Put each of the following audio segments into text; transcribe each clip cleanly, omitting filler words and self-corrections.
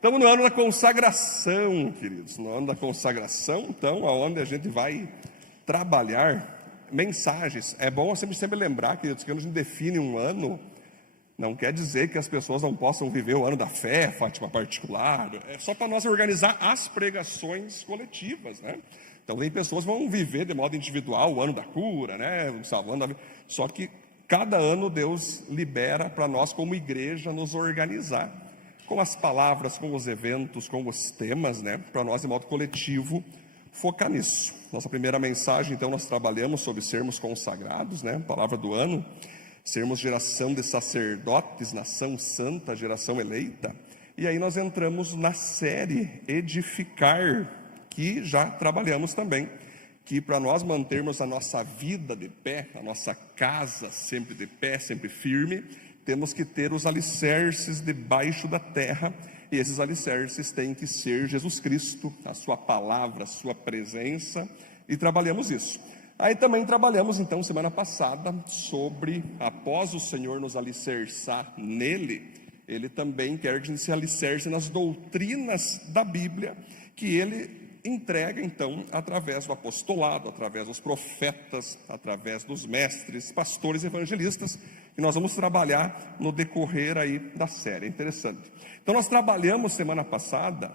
Estamos no ano da consagração, queridos. No ano da consagração, então, onde a gente vai trabalhar mensagens. É bom sempre lembrar, queridos, que quando a gente define um ano, não quer dizer que as pessoas não possam viver o ano da fé, Fátima particular. É só para nós organizar as pregações coletivas, né? Então, tem pessoas que vão viver de modo individual o ano da cura, né? Só que cada ano Deus libera para nós, como igreja, nos organizar com as palavras, com os eventos, com os temas, né? Para nós, de modo coletivo, focar nisso. Nossa primeira mensagem, então, nós trabalhamos sobre sermos consagrados, né? Palavra do ano, sermos geração de sacerdotes, nação santa, geração eleita. E aí nós entramos na série Edificar, que já trabalhamos também, que para nós mantermos a nossa vida de pé, a nossa casa sempre de pé, sempre firme, temos que ter os alicerces debaixo da terra, e esses alicerces têm que ser Jesus Cristo, a sua palavra, a sua presença, e trabalhamos isso. Aí também trabalhamos então semana passada sobre, após o Senhor nos alicerçar nele, ele também quer que a gente se alicerce nas doutrinas da Bíblia, que ele entrega então através do apostolado, através dos profetas, através dos mestres, pastores, evangelistas, que nós vamos trabalhar no decorrer aí da série. É interessante. Então nós trabalhamos semana passada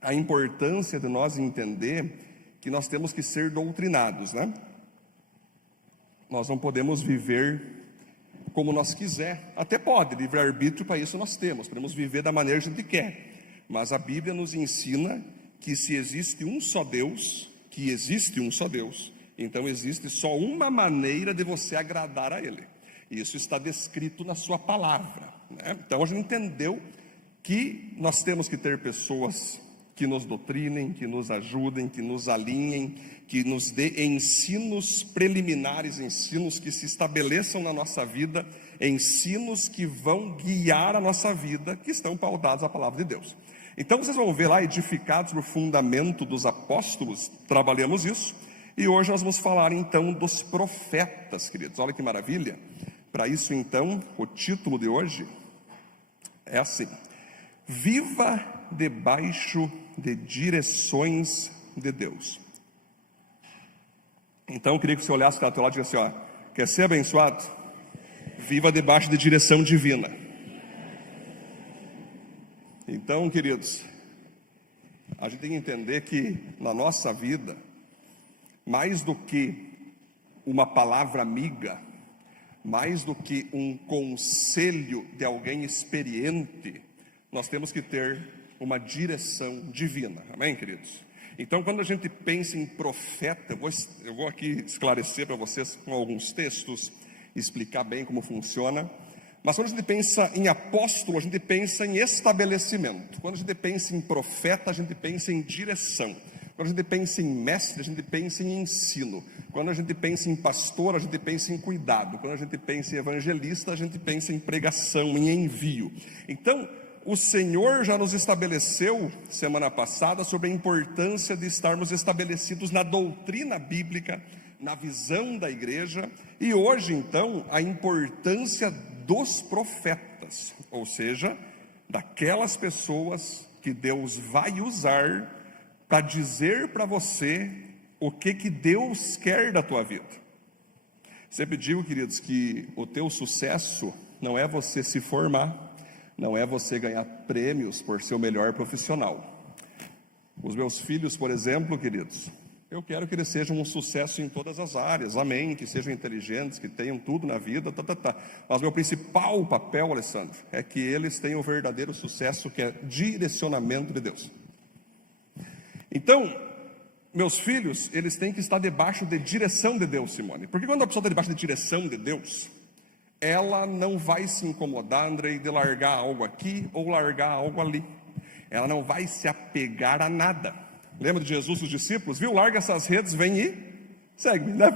a importância de nós entender que nós temos que ser doutrinados, né? Nós não podemos viver como nós quiser. Até pode, livre-arbítrio, para isso nós temos, podemos viver da maneira que a gente quer, mas a Bíblia nos ensina que se existe um só Deus, então existe só uma maneira de você agradar a Ele. Isso está descrito na sua palavra, né? Então a gente entendeu que nós temos que ter pessoas que nos doutrinem, que nos ajudem, que nos alinhem, que nos dê ensinos preliminares, ensinos que se estabeleçam na nossa vida, ensinos que vão guiar a nossa vida, que estão pautados à palavra de Deus. Então vocês vão ver lá, edificados no fundamento dos apóstolos, trabalhamos isso, e hoje nós vamos falar então dos profetas, queridos. Olha que maravilha. Para isso então, o título de hoje é assim: Viva debaixo de direções de Deus. Então eu queria que você olhasse para o teu lado e dissesse assim, quer ser abençoado? Viva debaixo de direção divina. Então, queridos, a gente tem que entender que na nossa vida, mais do que uma palavra amiga, mais do que um conselho de alguém experiente, nós temos que ter uma direção divina. Amém, queridos? Então, quando a gente pensa em profeta, eu vou aqui esclarecer para vocês com alguns textos, explicar bem como funciona. Mas quando a gente pensa em apóstolo, a gente pensa em estabelecimento. Quando a gente pensa em profeta, a gente pensa em direção. Quando a gente pensa em mestre, a gente pensa em ensino. Quando a gente pensa em pastor, a gente pensa em cuidado. Quando a gente pensa em evangelista, a gente pensa em pregação, em envio. Então, o Senhor já nos estabeleceu, semana passada, sobre a importância de estarmos estabelecidos na doutrina bíblica, na visão da igreja, e hoje, então, a importância dos profetas, ou seja, daquelas pessoas que Deus vai usar para dizer para você o que Deus quer da tua vida. Sempre digo, queridos, que o teu sucesso não é você se formar, não é você ganhar prêmios por ser o melhor profissional. Os meus filhos, por exemplo, queridos, eu quero que eles sejam um sucesso em todas as áreas, amém, que sejam inteligentes, que tenham tudo na vida, Mas meu principal papel, Alessandro, é que eles tenham o verdadeiro sucesso, que é direcionamento de Deus. Então, meus filhos, eles têm que estar debaixo de direção de Deus, Simone. Porque quando a pessoa está debaixo de direção de Deus, ela não vai se incomodar, Andrei, de largar algo aqui ou largar algo ali. Ela não vai se apegar a nada. Lembra de Jesus e os discípulos? Viu? Larga essas redes, vem e segue-me. Né?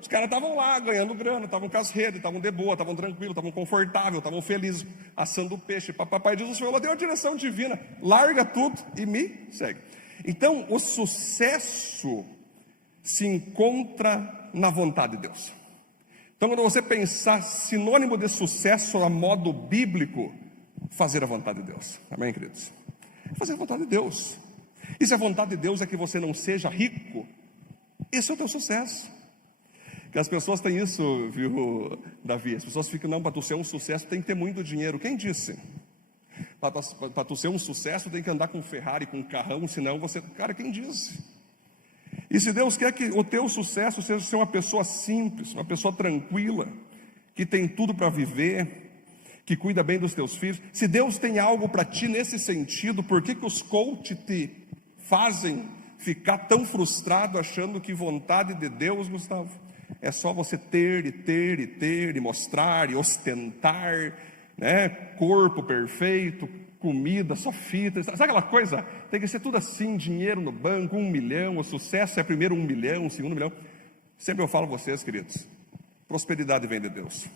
Os caras estavam lá ganhando grana, estavam com as redes, estavam de boa, estavam tranquilos, estavam confortáveis, estavam felizes, assando peixe. Papai Jesus falou, deu uma direção divina, larga tudo e me segue. Então, o sucesso se encontra na vontade de Deus. Então, quando você pensar sinônimo de sucesso a modo bíblico, fazer a vontade de Deus. Amém, queridos? fazer a vontade de Deus. E se a vontade de Deus é que você não seja rico, esse é o teu sucesso. Que as pessoas têm isso, viu, Davi? As pessoas ficam, não, para tu ser um sucesso tem que ter muito dinheiro. Quem disse? Para tu ser um sucesso tem que andar com Ferrari, com carrão, senão você... Cara, quem disse? E se Deus quer que o teu sucesso seja ser uma pessoa simples, uma pessoa tranquila, que tem tudo para viver, que cuida bem dos teus filhos, se Deus tem algo para ti nesse sentido, por que os coaches te fazem ficar tão frustrado achando que vontade de Deus, Gustavo, é só você ter e ter e ter e mostrar e ostentar, né? Corpo perfeito, comida, só fita, sabe aquela coisa? Tem que ser tudo assim, dinheiro no banco, 1 milhão, o sucesso é primeiro 1 milhão, segundo 1 milhão. Sempre eu falo a vocês, queridos, prosperidade vem de Deus.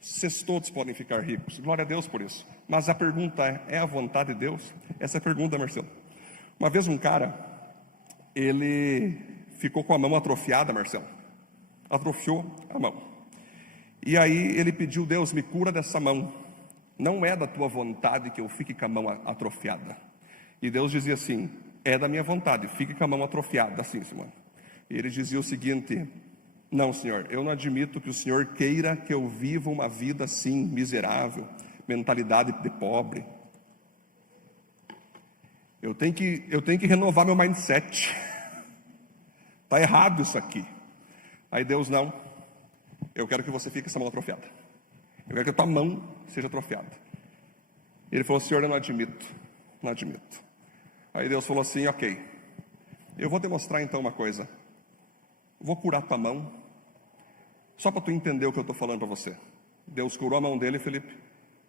Vocês todos podem ficar ricos, glória a Deus por isso. Mas a pergunta é a vontade de Deus? Essa é a pergunta, Marcelo. Uma vez um cara, ele ficou com a mão atrofiada, Marcelo. Atrofiou a mão. E aí ele pediu, Deus, me cura dessa mão. Não é da tua vontade que eu fique com a mão atrofiada. E Deus dizia assim, é da minha vontade, fique com a mão atrofiada, assim, Simone. E ele dizia o seguinte, não, Senhor, eu não admito que o Senhor queira que eu viva uma vida assim, miserável, mentalidade de pobre. Eu tenho que renovar meu mindset. Está errado isso aqui. Aí Deus, não, eu quero que você fique com essa mão atrofiada. Eu quero que a tua mão seja atrofiada. Ele falou, Senhor, eu não admito. Não admito. Aí Deus falou assim, ok, eu vou te mostrar então uma coisa. Vou curar tua mão, só para tu entender o que eu estou falando para você. Deus curou a mão dele, Felipe.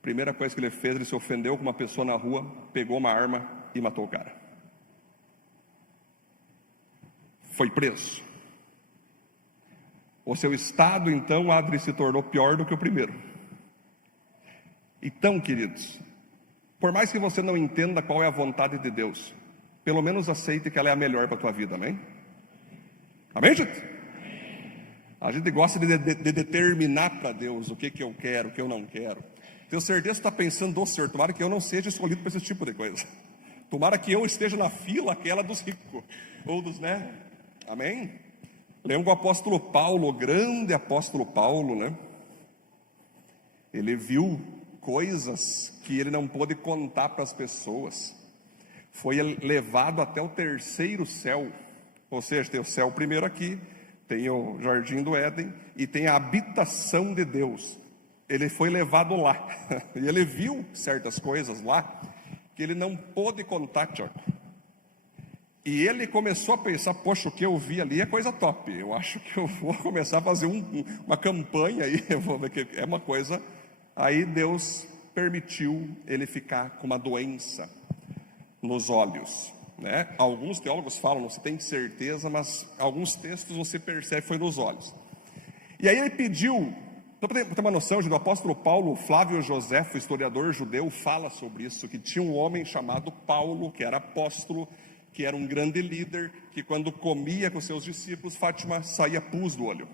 Primeira coisa que ele fez, ele se ofendeu com uma pessoa na rua, pegou uma arma e matou o cara. Foi preso. O seu estado, então, Adri, se tornou pior do que o primeiro. Então, queridos, por mais que você não entenda qual é a vontade de Deus, pelo menos aceite que ela é a melhor para a tua vida, amém? Amém, gente? A gente gosta de determinar para Deus o que eu quero, o que eu não quero. Tenho certeza que está pensando, Senhor, tomara que eu não seja escolhido para esse tipo de coisa. Tomara que eu esteja na fila aquela dos ricos, ou dos, né? Amém? Lembra o apóstolo Paulo, o grande apóstolo Paulo, né? Ele viu coisas que ele não pôde contar para as pessoas. Foi levado até o 3º céu. Ou seja, tem o céu primeiro aqui, tem o jardim do Éden e tem a habitação de Deus. Ele foi levado lá. E ele viu certas coisas lá que ele não pôde contar, Tiago. E ele começou a pensar, poxa, o que eu vi ali é coisa top. Eu acho que eu vou começar a fazer uma campanha aí. Eu vou ver que é uma coisa. Aí Deus permitiu ele ficar com uma doença nos olhos, né? Alguns teólogos falam, não se tem certeza, mas alguns textos você percebe foi nos olhos. E aí ele pediu, para ter uma noção, do apóstolo Paulo, Flávio Josefo, historiador judeu, fala sobre isso, que tinha um homem chamado Paulo, que era apóstolo, que era um grande líder, que quando comia com seus discípulos, Fátima, saía pus do olho.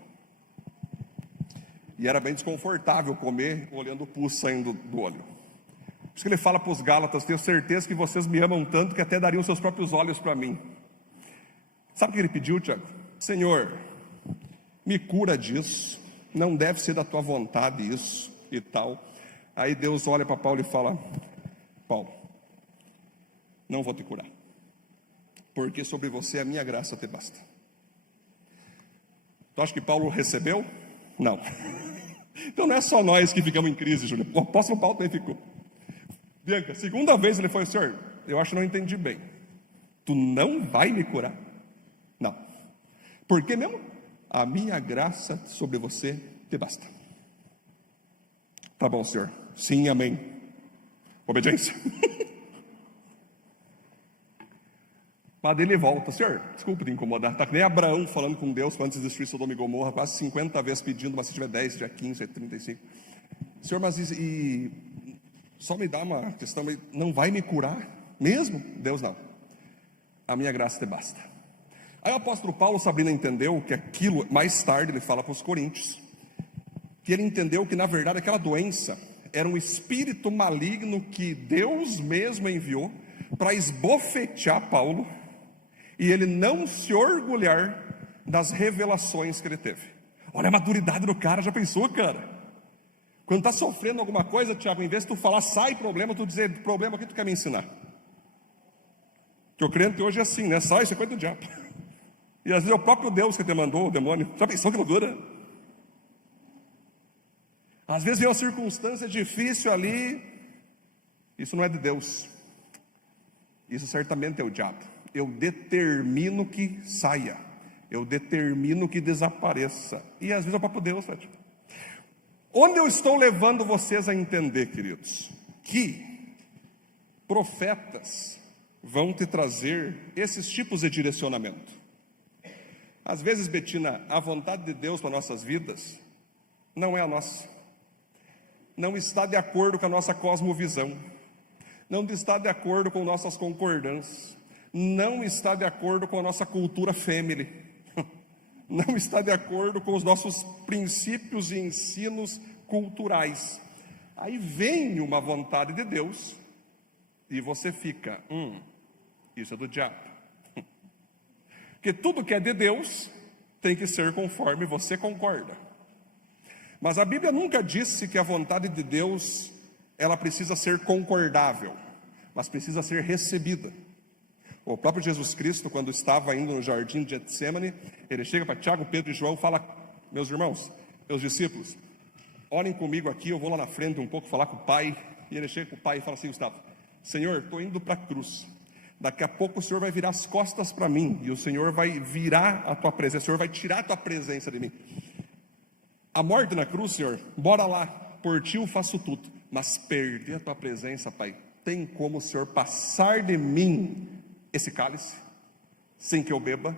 E era bem desconfortável comer olhando o pus saindo do olho. Por isso que ele fala para os Gálatas, tenho certeza que vocês me amam tanto que até dariam seus próprios olhos para mim. Sabe o que ele pediu, Tiago? Senhor, me cura disso, não deve ser da tua vontade isso e tal. Aí Deus olha para Paulo e fala, Paulo, não vou te curar, porque sobre você a minha graça te basta. Tu acha que Paulo recebeu? Não. Então não é só nós que ficamos em crise, Júlio. O apóstolo Paulo também ficou. Bianca, segunda vez ele falou, Senhor, eu acho que não entendi bem. Tu não vai me curar? Não. Por que mesmo? A minha graça sobre você te basta. Tá bom, Senhor. Sim, amém. Obediência. Mas ele volta, Senhor, desculpa te incomodar, está que nem Abraão falando com Deus antes de destruir Sodoma e Gomorra, quase 50 vezes pedindo, mas se tiver 10, se tiver 15, se tiver 35. Senhor, mas só me dá uma questão, não vai me curar mesmo? Deus, não. A minha graça te basta. Aí o apóstolo Paulo, Sabrina, entendeu que aquilo, mais tarde ele fala para os coríntios, que ele entendeu que na verdade aquela doença era um espírito maligno que Deus mesmo enviou para esbofetear Paulo e ele não se orgulhar das revelações que ele teve. Olha a maturidade do cara, já pensou, cara? Quando está sofrendo alguma coisa, Tiago, em vez de tu falar, sai problema, tu dizer, problema que tu quer me ensinar. Que o crente hoje é assim, né? Sai, isso é coisa do diabo. E às vezes é o próprio Deus que te mandou, o demônio. Já pensou que loucura? Às vezes vem uma circunstância difícil ali, isso não é de Deus. Isso certamente é o diabo. Eu determino que saia. Eu determino que desapareça. E às vezes é o próprio Deus, sabe? Onde eu estou levando vocês a entender, queridos, que profetas vão te trazer esses tipos de direcionamento. Às vezes, Betina, a vontade de Deus para nossas vidas não é a nossa. Não está de acordo com a nossa cosmovisão. Não está de acordo com nossas concordâncias. Não está de acordo com a nossa cultura family. Não está de acordo com os nossos princípios e ensinos culturais. Aí vem uma vontade de Deus e você fica, isso é do diabo. Porque tudo que é de Deus tem que ser conforme você concorda. Mas a Bíblia nunca disse que a vontade de Deus, ela precisa ser concordável, mas precisa ser recebida. O próprio Jesus Cristo, quando estava indo no jardim de Getsêmani, ele chega para Tiago, Pedro e João e fala, meus irmãos, meus discípulos, orem comigo aqui, eu vou lá na frente um pouco falar com o Pai. E ele chega para o Pai e fala assim, Gustavo, Senhor, estou indo para a cruz, daqui a pouco o Senhor vai virar as costas para mim, e o Senhor vai virar a tua presença, o Senhor vai tirar a tua presença de mim. A morte na cruz, Senhor, bora lá, por ti eu faço tudo, mas perder a tua presença, Pai, tem como o Senhor passar de mim esse cálice, sem que eu beba?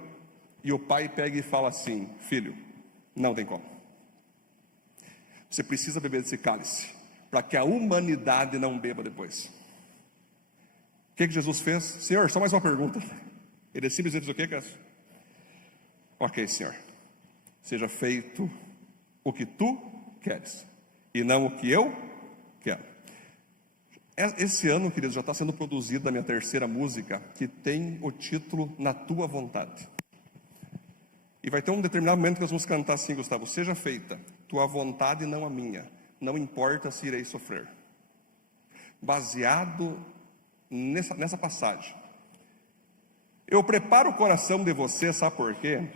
E o pai pega e fala assim, filho, não tem como. Você precisa beber desse cálice, para que a humanidade não beba depois. O que Jesus fez? Senhor, só mais uma pergunta. Ele simplesmente diz o que, Cássio? Ok, Senhor, seja feito o que tu queres, e não o que eu quero. Esse ano, queridos, já está sendo produzida a minha terceira música, que tem o título Na Tua Vontade. E vai ter um determinado momento que nós vamos cantar assim, Gustavo, seja feita tua vontade, não a minha, não importa se irei sofrer. Baseado nessa passagem. Eu preparo o coração de você, sabe por quê?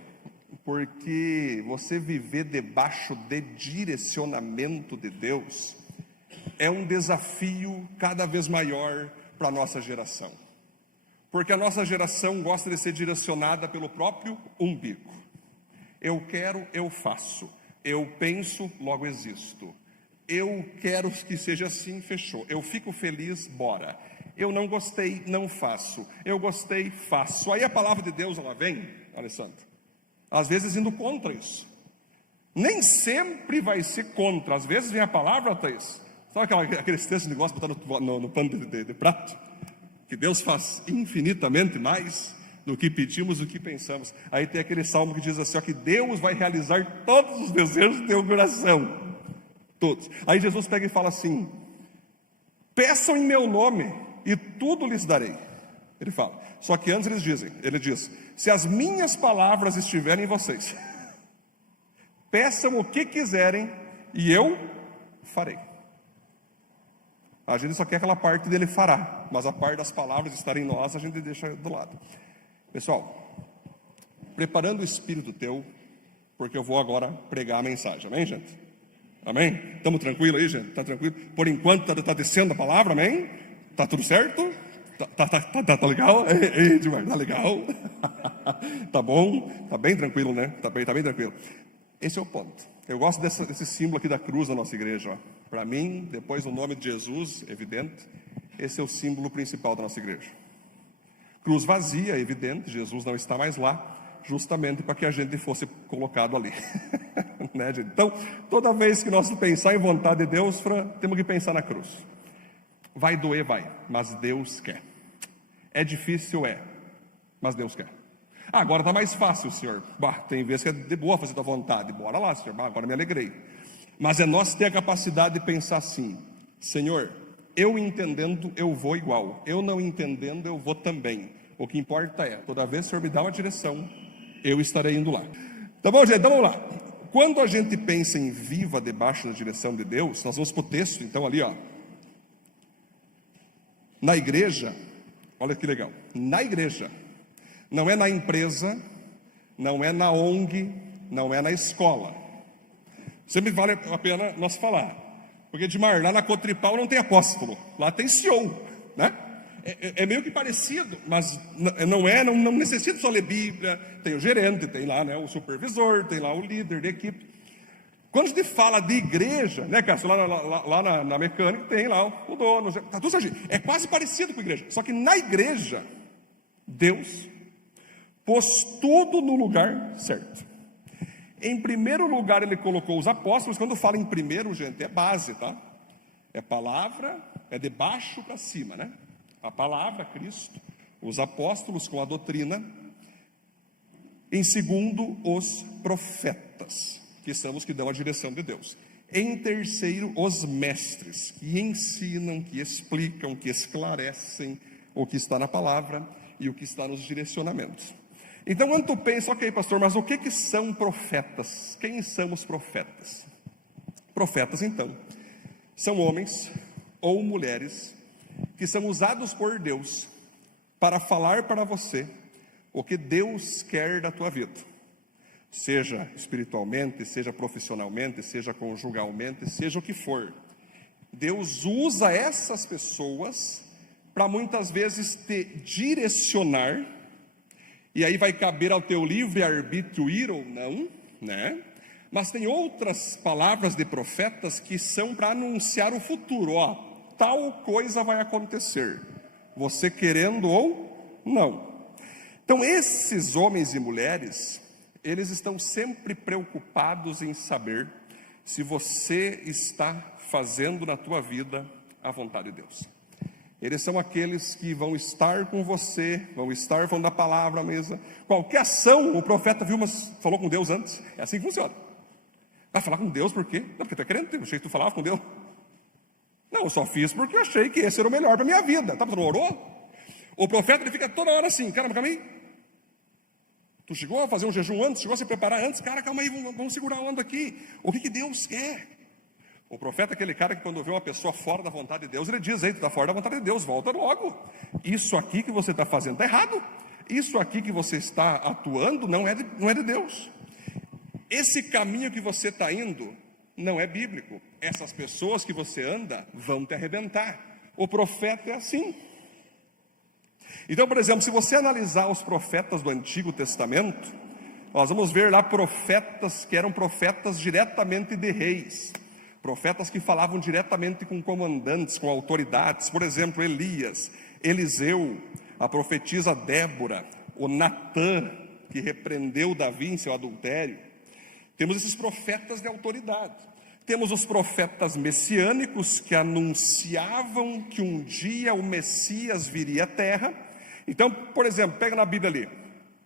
Porque você viver debaixo de direcionamento de Deus é um desafio cada vez maior para a nossa geração. Porque a nossa geração gosta de ser direcionada pelo próprio umbigo. Eu quero, eu faço. Eu penso, logo existo. Eu quero que seja assim, fechou. Eu fico feliz, bora. Eu não gostei, não faço. Eu gostei, faço. Aí a palavra de Deus, ela vem, Alessandro, às vezes indo contra isso. Nem sempre vai ser contra. Às vezes vem a palavra, Thaís, sabe aqueles textos de negócio botar no pano de prato? Que Deus faz infinitamente mais do que pedimos, do que pensamos. Aí tem aquele salmo que diz assim, ó, que Deus vai realizar todos os desejos do teu coração. Todos. Aí Jesus pega e fala assim, peçam em meu nome e tudo lhes darei. Ele fala, só que antes ele diz, se as minhas palavras estiverem em vocês, peçam o que quiserem e eu farei. A gente só quer aquela parte dele fará, mas a parte das palavras estarem em nós, a gente deixa do lado. Pessoal, preparando o espírito teu, porque eu vou agora pregar a mensagem, amém, gente? Amém? Estamos tranquilos aí, gente? Está tranquilo? Por enquanto está descendo a palavra, amém? Está tudo certo? Tá legal? Edmar, tá legal? Tá bom? Tá bem tranquilo, né? Tá bem tranquilo. Esse é o ponto. Eu gosto desse símbolo aqui da cruz na nossa igreja. Para mim, depois o nome de Jesus, evidente, esse é o símbolo principal da nossa igreja. Cruz vazia, evidente, Jesus não está mais lá, justamente para que a gente fosse colocado ali. Né, gente? Então, toda vez que nós pensar em vontade de Deus, temos que pensar na cruz. Vai doer, vai, mas Deus quer. É difícil, mas Deus quer. Agora está mais fácil, Senhor. Tem vezes que é de boa fazer tua vontade. Bora lá, Senhor. Agora me alegrei. Mas é nós ter a capacidade de pensar assim, Senhor, Eu entendendo, eu vou igual. Eu não entendendo, eu vou também. O que importa é, toda vez que o Senhor me dá uma direção, eu estarei indo lá. Tá bom, gente? Então vamos lá. Quando a gente pensa em viva debaixo da direção de Deus, nós vamos para o texto, então ali, ó. Na igreja, olha que legal. Na igreja, não é na empresa, não é na ONG, não é na escola. Sempre vale a pena nós falar. Porque, Edmar, lá na Cotripal não tem apóstolo, lá tem CEO, né? É meio que parecido, mas não necessita só ler Bíblia. Tem o gerente, tem lá, né, o supervisor, tem lá o líder da equipe. Quando a gente fala de igreja, né, Cássio, lá na mecânica tem lá o dono, tá tudo certinho. É quase parecido com a igreja, só que na igreja, Deus pôs tudo no lugar certo. Em primeiro lugar, ele colocou os apóstolos. Quando fala em primeiro, gente, é base, tá? É palavra, é de baixo para cima, né? A palavra, Cristo, os apóstolos com a doutrina. Em segundo, os profetas, que são os que dão a direção de Deus. Em terceiro, os mestres, que ensinam, que explicam, que esclarecem o que está na palavra e o que está nos direcionamentos. Então, quando tu pensa, ok, pastor, mas o que são profetas? Quem são os profetas? Profetas, então, são homens ou mulheres que são usados por Deus para falar para você o que Deus quer da tua vida. Seja espiritualmente, seja profissionalmente, seja conjugalmente, seja o que for. Deus usa essas pessoas para muitas vezes te direcionar. E aí vai caber ao teu livre-arbítrio ir ou não, né? Mas tem outras palavras de profetas que são para anunciar o futuro. Ó, tal coisa vai acontecer, você querendo ou não. Então esses homens e mulheres, eles estão sempre preocupados em saber se você está fazendo na tua vida a vontade de Deus. Eles são aqueles que vão estar com você, vão estar falando da palavra à mesa. Qualquer ação, o profeta viu, mas falou com Deus antes. É assim que funciona. Vai falar com Deus por quê? Não, porque tu é crente, eu achei que tu falava com Deus. Não, eu só fiz porque eu achei que esse era o melhor para a minha vida. Tá, tu não orou? O profeta, ele fica toda hora assim, cara, calma aí. Tu chegou a fazer um jejum antes, chegou a se preparar antes, cara, calma aí, vamos segurar o ando aqui. O que Deus quer? O profeta é aquele cara que quando vê uma pessoa fora da vontade de Deus, ele diz, ei, tu está fora da vontade de Deus, volta logo. Isso aqui que você está fazendo está errado. Isso aqui que você está atuando não é de Deus. Esse caminho que você está indo não é bíblico. Essas pessoas que você anda vão te arrebentar. O profeta é assim. Então, por exemplo, se você analisar os profetas do Antigo Testamento, nós vamos ver lá profetas que eram profetas diretamente de reis. Profetas que falavam diretamente com comandantes, com autoridades. Por exemplo, Elias, Eliseu, a profetisa Débora, o Natã, que repreendeu Davi em seu adultério. Temos esses profetas de autoridade. Temos os profetas messiânicos que anunciavam que um dia o Messias viria à terra. Então, por exemplo, pega na Bíblia ali,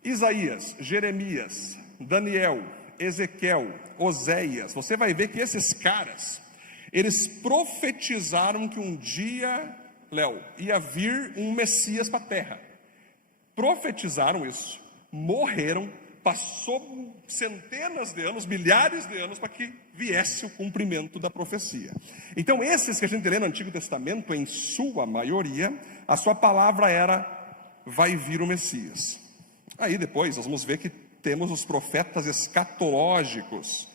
Isaías, Jeremias, Daniel, Ezequiel, Oséias. Você vai ver que esses caras, eles profetizaram que um dia, Léo, ia vir um Messias para a terra. Profetizaram isso, morreram, passou centenas de anos, milhares de anos para que viesse o cumprimento da profecia. Então esses que a gente lê no Antigo Testamento, em sua maioria, a sua palavra era, vai vir o Messias. Aí depois nós vamos ver que temos os profetas escatológicos,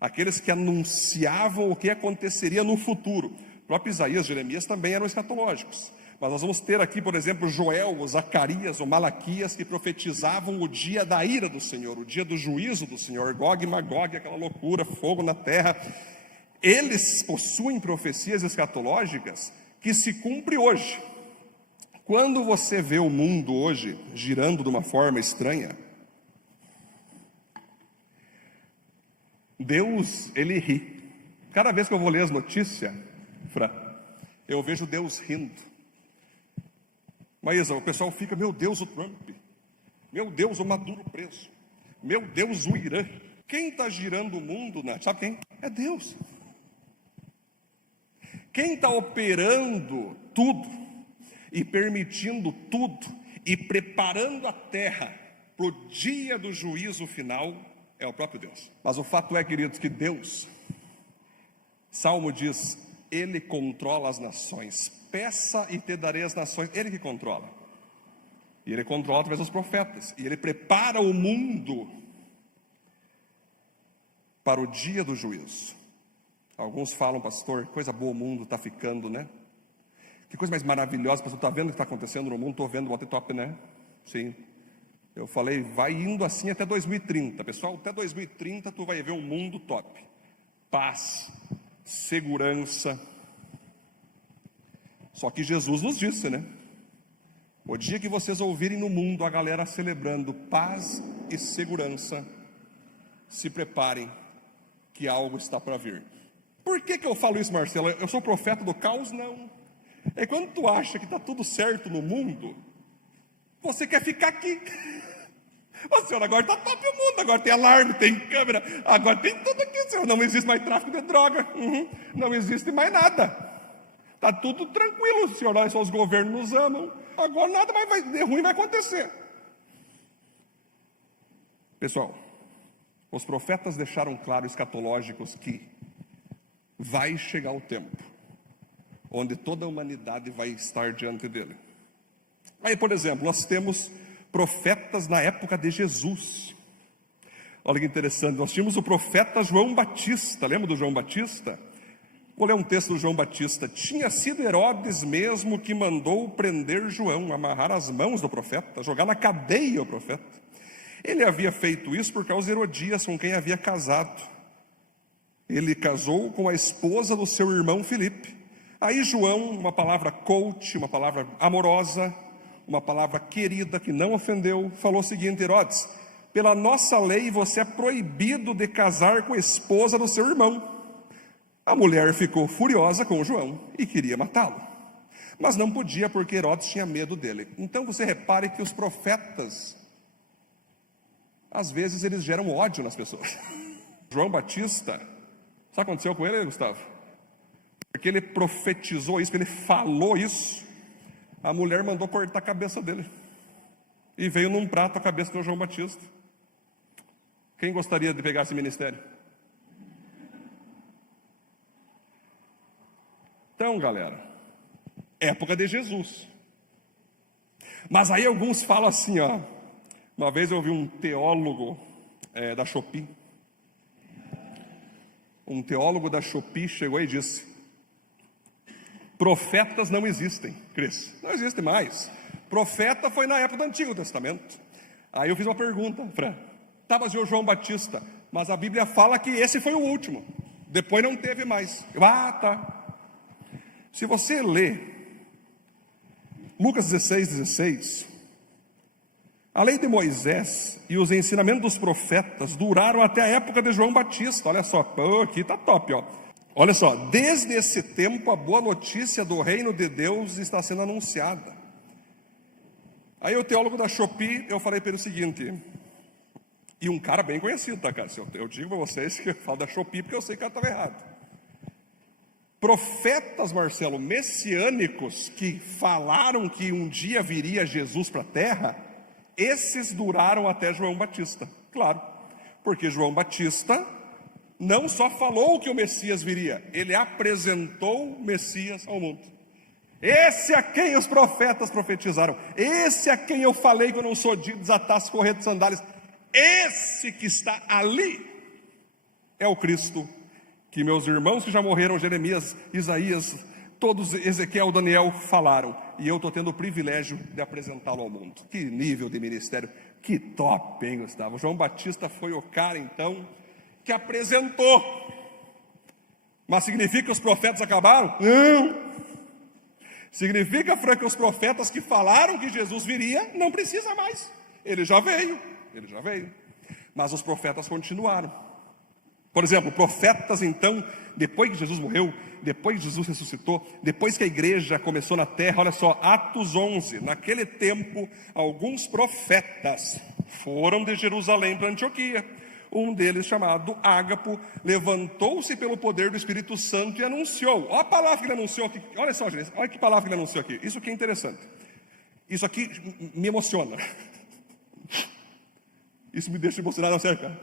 aqueles que anunciavam o que aconteceria no futuro. O próprio Isaías e Jeremias também eram escatológicos. Mas nós vamos ter aqui, por exemplo, Joel, o Zacarias, o Malaquias, que profetizavam o dia da ira do Senhor, o dia do juízo do Senhor, Gog e Magog, aquela loucura, fogo na terra. Eles possuem profecias escatológicas que se cumprem hoje. Quando você vê o mundo hoje girando de uma forma estranha, Deus, ele ri. Cada vez que eu vou ler as notícias, eu vejo Deus rindo. Mas o pessoal fica, meu Deus, o Trump, meu Deus, o Maduro preso, meu Deus, o Irã. Quem está girando o mundo, né? Sabe quem? É Deus. Quem está operando tudo e permitindo tudo e preparando a terra para o dia do juízo final é o próprio Deus. Mas o fato é, queridos, que Deus, Salmo diz, Ele controla as nações. Peça e te darei as nações. Ele que controla. E Ele controla através dos profetas. E Ele prepara o mundo para o dia do juízo. Alguns falam, pastor, coisa boa o mundo está ficando, né? Que coisa mais maravilhosa, pastor, está vendo o que está acontecendo no mundo? Estou vendo, bota top, né? Sim. Eu falei, vai indo assim até 2030. Pessoal, até 2030 tu vai ver um mundo top. Paz, segurança. Só que Jesus nos disse, né? O dia que vocês ouvirem no mundo a galera celebrando paz e segurança, se preparem que algo está para vir. Por que eu falo isso, Marcelo? Eu sou profeta do caos? Não. É quando tu acha que está tudo certo no mundo, você quer ficar aqui. Ô senhor, agora está top o mundo, agora tem alarme, tem câmera, agora tem tudo aqui, senhor. Não existe mais tráfico de droga, não existe mais nada. Está tudo tranquilo, senhor. Olha só, os governos nos amam. Agora nada mais de ruim vai acontecer. Pessoal, os profetas deixaram claro, escatológicos, que vai chegar o tempo onde toda a humanidade vai estar diante dele. Aí, por exemplo, nós temos profetas na época de Jesus. Olha que interessante, nós tínhamos o profeta João Batista. Lembra do João Batista? Vou ler um texto do João Batista. Tinha sido Herodes mesmo que mandou prender João, amarrar as mãos do profeta, jogar na cadeia o profeta. Ele havia feito isso por causa de Herodias, com quem havia casado. Ele casou com a esposa do seu irmão Filipe. Aí João, uma palavra coach, uma palavra amorosa, uma palavra querida que não ofendeu, falou o seguinte: Herodes, pela nossa lei você é proibido de casar com a esposa do seu irmão. A mulher ficou furiosa com João e queria matá-lo, mas não podia porque Herodes tinha medo dele. Então você repare que os profetas, às vezes eles geram ódio nas pessoas. João Batista, sabe o que aconteceu com ele, Gustavo? Porque ele profetizou isso, ele falou isso, a mulher mandou cortar a cabeça dele. E veio num prato a cabeça do João Batista. Quem gostaria de pegar esse ministério? Então, galera, época de Jesus. Mas aí alguns falam assim, ó. Uma vez eu ouvi um teólogo da Shopee. Um teólogo da Shopee chegou e disse: profetas não existem, Cris. Não existe mais. Profeta foi na época do Antigo Testamento. Aí eu fiz uma pergunta, Fran. Tá, mas o João Batista, mas a Bíblia fala que esse foi o último. Depois não teve mais. Tá. Se você ler Lucas 16, a lei de Moisés e os ensinamentos dos profetas duraram até a época de João Batista. Olha só, aqui está top, ó. Olha só, desde esse tempo a boa notícia do reino de Deus está sendo anunciada. Aí o teólogo da Shopee, eu falei para ele o seguinte, e um cara bem conhecido, tá, cara? Eu digo para vocês que eu falo da Shopee porque eu sei que o cara estava errado. Profetas, Marcelo, messiânicos que falaram que um dia viria Jesus para a terra, esses duraram até João Batista. Claro, porque João Batista não só falou que o Messias viria, ele apresentou o Messias ao mundo. Esse a quem os profetas profetizaram, esse a quem eu falei que eu não sou digno de desatar as correias de sandálias, esse que está ali é o Cristo que meus irmãos que já morreram, Jeremias, Isaías, todos, Ezequiel, Daniel, falaram. E eu estou tendo o privilégio de apresentá-lo ao mundo. Que nível de ministério, que top, hein, Gustavo? João Batista foi o cara, então, que apresentou. Mas significa que os profetas acabaram? Não. Significa, Fran, que os profetas que falaram que Jesus viria, não precisa mais. Ele já veio. Mas os profetas continuaram. Por exemplo, profetas então, depois que Jesus morreu, depois que Jesus ressuscitou, depois que a igreja começou na terra, olha só, Atos 11, naquele tempo, alguns profetas foram de Jerusalém para Antioquia. um deles chamado Ágapo levantou-se pelo poder do Espírito Santo e anunciou. Olha a palavra que ele anunciou aqui. Olha só, gente, olha que palavra que ele anunciou aqui. Isso aqui é interessante. Isso aqui me emociona. Isso me deixa emocionado, não sei, cara.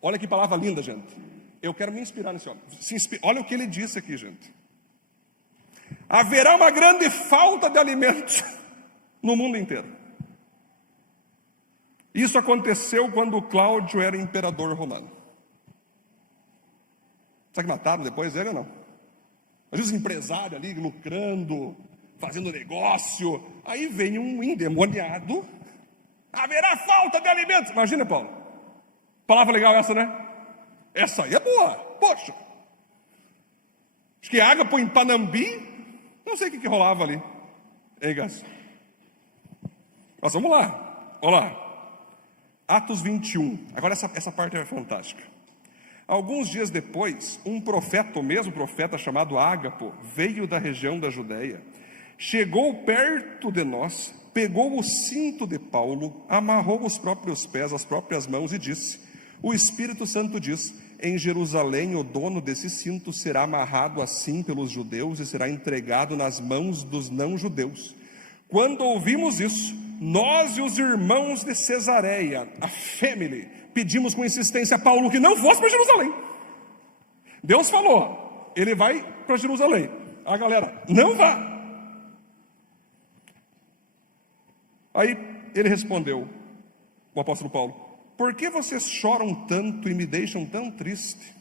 Olha que palavra linda, gente. Eu quero me inspirar nesse homem. Olha o que ele disse aqui, gente. Haverá uma grande falta de alimentos no mundo inteiro. Isso aconteceu quando Cláudio era imperador romano. Será que mataram depois ele ou não? Às vezes empresário ali lucrando, fazendo negócio. Aí vem um endemoniado. Haverá falta de alimentos. Imagina, Paulo. Palavra legal essa, né? Essa aí é boa. Poxa. Acho que Ágapo em Panambi. Não sei o que rolava ali. Ei, Gás. Mas vamos lá. Olha lá. Atos 21. Agora essa parte é fantástica. Alguns dias depois, um profeta, o mesmo profeta chamado Ágapo, veio da região da Judéia. Chegou perto de nós, pegou o cinto de Paulo, amarrou os próprios pés, as próprias mãos e disse: o Espírito Santo diz: em Jerusalém o dono desse cinto será amarrado assim pelos judeus e será entregado nas mãos dos não-judeus. Quando ouvimos isso, nós e os irmãos de Cesareia, a family, pedimos com insistência a Paulo que não fosse para Jerusalém. Deus falou, ele vai para Jerusalém. A galera, não vá. Aí ele respondeu, o apóstolo Paulo: por que vocês choram tanto e me deixam tão triste?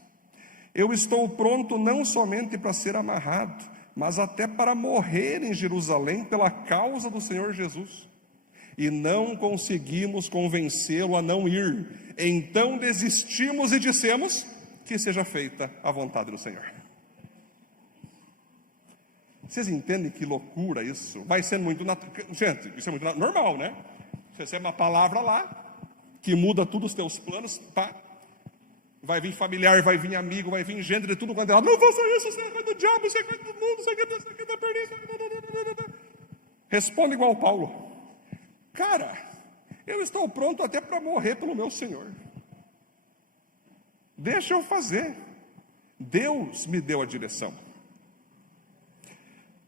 Eu estou pronto não somente para ser amarrado, mas até para morrer em Jerusalém pela causa do Senhor Jesus. E não conseguimos convencê-lo a não ir. Então desistimos e dissemos que seja feita a vontade do Senhor. Vocês entendem que loucura isso? Vai sendo muito gente, isso é muito normal, né? Você recebe uma palavra lá que muda tudo os teus planos, pá. Vai vir familiar, vai vir amigo, vai vir gente de tudo quanto é lado. Não faça isso, você é coisa do diabo, você é coisa do mundo, você é da perdição. Responde igual Paulo. Cara, eu estou pronto até para morrer pelo meu Senhor. Deixa eu fazer. Deus me deu a direção.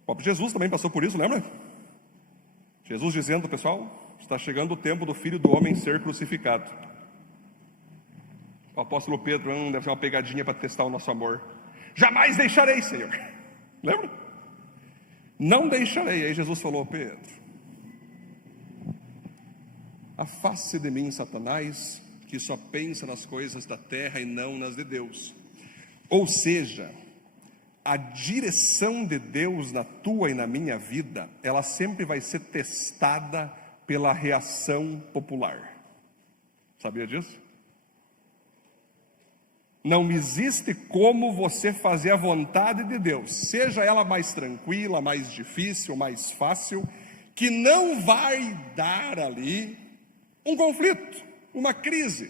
O próprio Jesus também passou por isso, lembra? Jesus dizendo, pessoal, está chegando o tempo do Filho do Homem ser crucificado. O apóstolo Pedro, deve ser uma pegadinha para testar o nosso amor. Jamais deixarei, Senhor. Lembra? Não deixarei. Aí Jesus falou: Pedro, afaste de mim, Satanás, que só pensa nas coisas da terra e não nas de Deus. Ou seja, a direção de Deus na tua e na minha vida, ela sempre vai ser testada pela reação popular. Sabia disso? Não existe como você fazer a vontade de Deus, seja ela mais tranquila, mais difícil, mais fácil, que não vai dar ali um conflito, uma crise,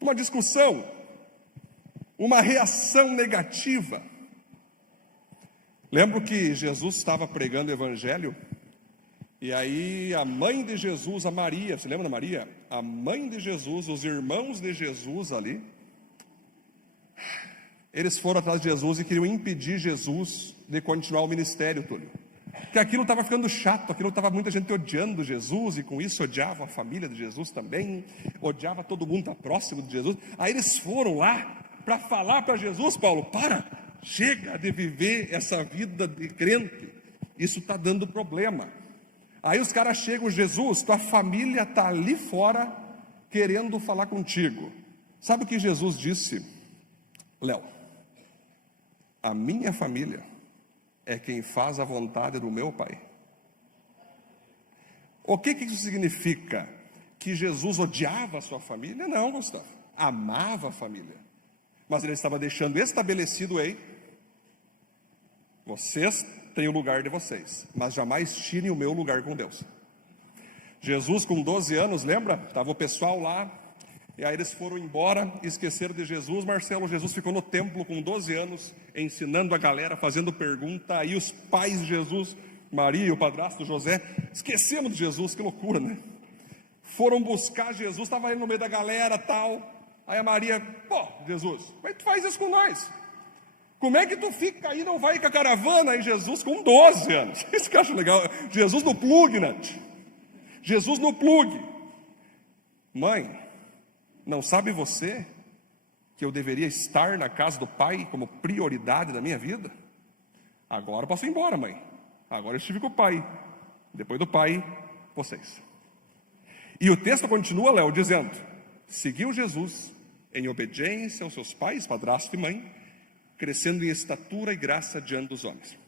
uma discussão, uma reação negativa. Lembro que Jesus estava pregando o evangelho, e aí a mãe de Jesus, a Maria, você lembra da Maria? A mãe de Jesus, os irmãos de Jesus ali, eles foram atrás de Jesus e queriam impedir Jesus de continuar o ministério, Túlio. Porque aquilo estava ficando chato, aquilo estava muita gente odiando Jesus, e com isso odiava a família de Jesus também, odiava todo mundo que está próximo de Jesus. Aí eles foram lá para falar para Jesus: Paulo, chega de viver essa vida de crente, isso está dando problema. Aí os caras chegam: Jesus, tua família está ali fora querendo falar contigo. Sabe o que Jesus disse? Léo, a minha família é quem faz a vontade do meu Pai. O que isso significa? Que Jesus odiava a sua família? Não, Gustavo, amava a família. Mas ele estava deixando estabelecido: ei, vocês têm o lugar de vocês, mas jamais tirem o meu lugar com Deus. Jesus com 12 anos, lembra? Estava o pessoal lá, e aí eles foram embora, esqueceram de Jesus. Marcelo, Jesus ficou no templo com 12 anos, ensinando a galera, fazendo pergunta. Aí os pais de Jesus, Maria e o padrasto José, esquecemos de Jesus, que loucura, né? Foram buscar Jesus, estava aí no meio da galera, tal. Aí a Maria, pô, Jesus, como é que tu faz isso com nós? Como é que tu fica aí e não vai com a caravana? Aí Jesus com 12 anos. Isso que eu acho legal. Jesus no plug, Nath. Jesus no plug. Mãe, não sabe você que eu deveria estar na casa do Pai como prioridade da minha vida? Agora eu posso ir embora, mãe. Agora eu estive com o Pai. Depois do Pai, vocês. E o texto continua, Léo, dizendo: seguiu Jesus em obediência aos seus pais, padrasto e mãe, crescendo em estatura e graça diante dos homens.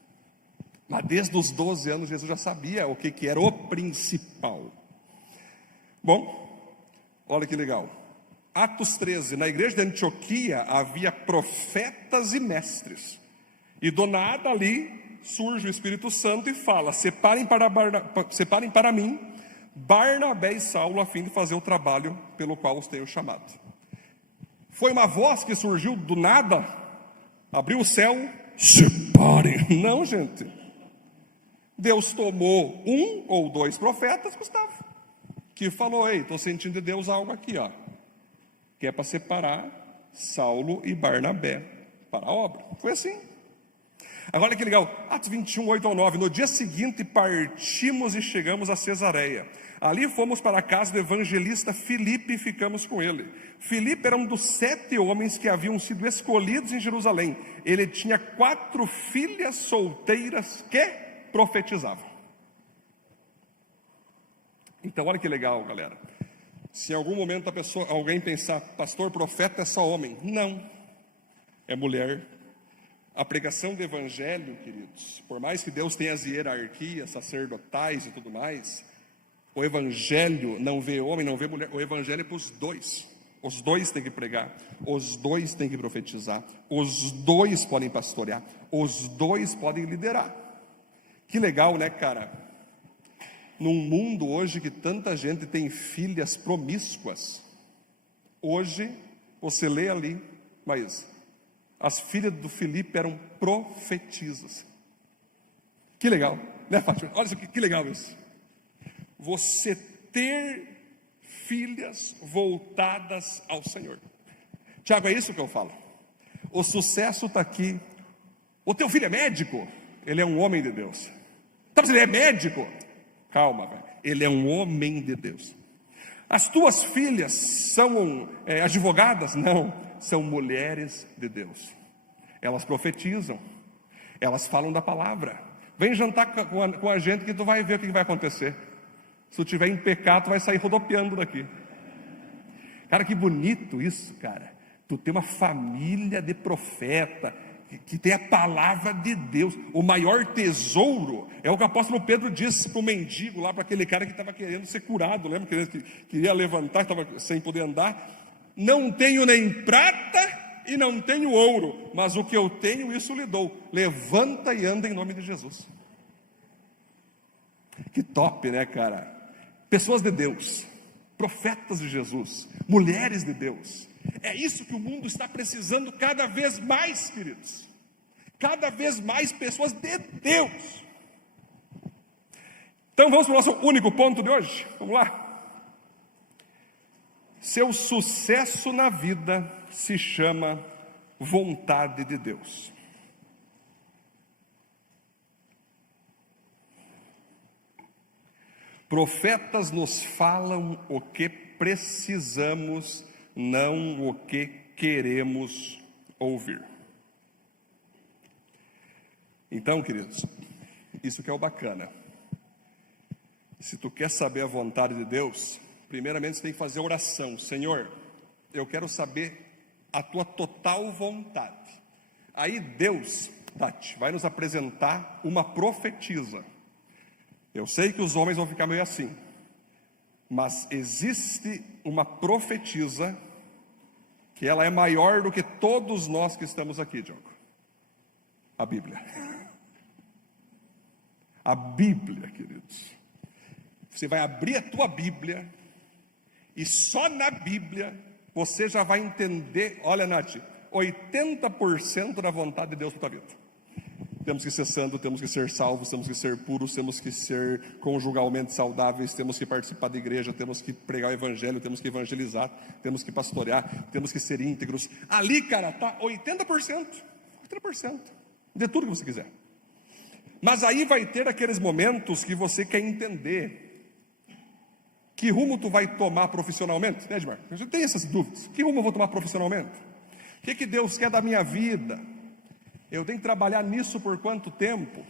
Mas desde os 12 anos Jesus já sabia o que era o principal. Bom, olha que legal. Atos 13, na igreja de Antioquia havia profetas e mestres. E do nada ali surge o Espírito Santo e fala: separem para mim Barnabé e Saulo, a fim de fazer o trabalho pelo qual os tenho chamado. Foi uma voz que surgiu do nada, abriu o céu, separem. Não, gente. Deus tomou um ou dois profetas, Gustavo, que falou: ei, estou sentindo de Deus algo aqui, ó, que é para separar Saulo e Barnabé para a obra. Foi assim. Agora que legal, Atos 21, 8 ao 9. No dia seguinte partimos e chegamos a Cesareia. Ali fomos para a casa do evangelista Filipe e ficamos com ele. Filipe era um dos 7 homens que haviam sido escolhidos em Jerusalém. Ele tinha 4 filhas solteiras que profetizavam. Então olha que legal, galera. Se em algum momento alguém pensar: pastor, profeta é só homem. Não, é mulher. A pregação do evangelho, queridos, por mais que Deus tenha as hierarquias sacerdotais e tudo mais, o evangelho não vê homem, não vê mulher. O evangelho é para os dois. Os dois têm que pregar, os dois têm que profetizar, os dois podem pastorear, os dois podem liderar. Que legal, né, cara? Num mundo hoje que tanta gente tem filhas promíscuas, hoje você lê ali, mas as filhas do Filipe eram profetisas. Que legal, né, Fátima? Olha isso aqui, que legal isso. Você ter filhas voltadas ao Senhor. Tiago, é isso que eu falo. O sucesso está aqui. O teu filho é médico? Ele é um homem de Deus. Tá, mas ele é médico? Calma, velho. Ele é um homem de Deus. As tuas filhas são advogadas? Não, são mulheres de Deus. Elas profetizam, elas falam da palavra. Vem jantar com a gente que tu vai ver o que vai acontecer. Se tu estiver em pecado, tu vai sair rodopiando daqui. Cara, que bonito isso, cara. Tu tem uma família de profeta, que tem a palavra de Deus. O maior tesouro é o que o apóstolo Pedro disse para o mendigo lá, para aquele cara que estava querendo ser curado. Lembra que queria levantar, estava sem poder andar? Não tenho nem prata e não tenho ouro, mas o que eu tenho, isso lhe dou. Levanta e anda em nome de Jesus. Que top, né, cara? Pessoas de Deus, profetas de Jesus, mulheres de Deus. É isso que o mundo está precisando cada vez mais, queridos. Cada vez mais pessoas de Deus. Então vamos para o nosso único ponto de hoje. Vamos lá. Seu sucesso na vida se chama vontade de Deus. Profetas nos falam o que precisamos, não o que queremos ouvir. Então, queridos, isso que é o bacana. Se tu quer saber a vontade de Deus, primeiramente você tem que fazer oração. Senhor, eu quero saber a tua total vontade. Aí Deus, Tati, vai nos apresentar uma profetisa. Eu sei que os homens vão ficar meio assim, mas existe uma profetisa que ela é maior do que todos nós que estamos aqui, Diogo. A Bíblia. A Bíblia, queridos. Você vai abrir a tua Bíblia e só na Bíblia você já vai entender, olha, Nath, 80% da vontade de Deus para a tua vida. Temos que ser santos, temos que ser salvos, temos que ser puros, temos que ser conjugalmente saudáveis, temos que participar da igreja, temos que pregar o evangelho, temos que evangelizar, temos que pastorear, temos que ser íntegros. Ali, cara, está 80%, 80% de tudo que você quiser. Mas aí vai ter aqueles momentos que você quer entender que rumo tu vai tomar profissionalmente, né, Edmar? Eu tenho essas dúvidas. Que rumo eu vou tomar profissionalmente? O que Deus quer da minha vida? Eu tenho que trabalhar nisso por quanto tempo?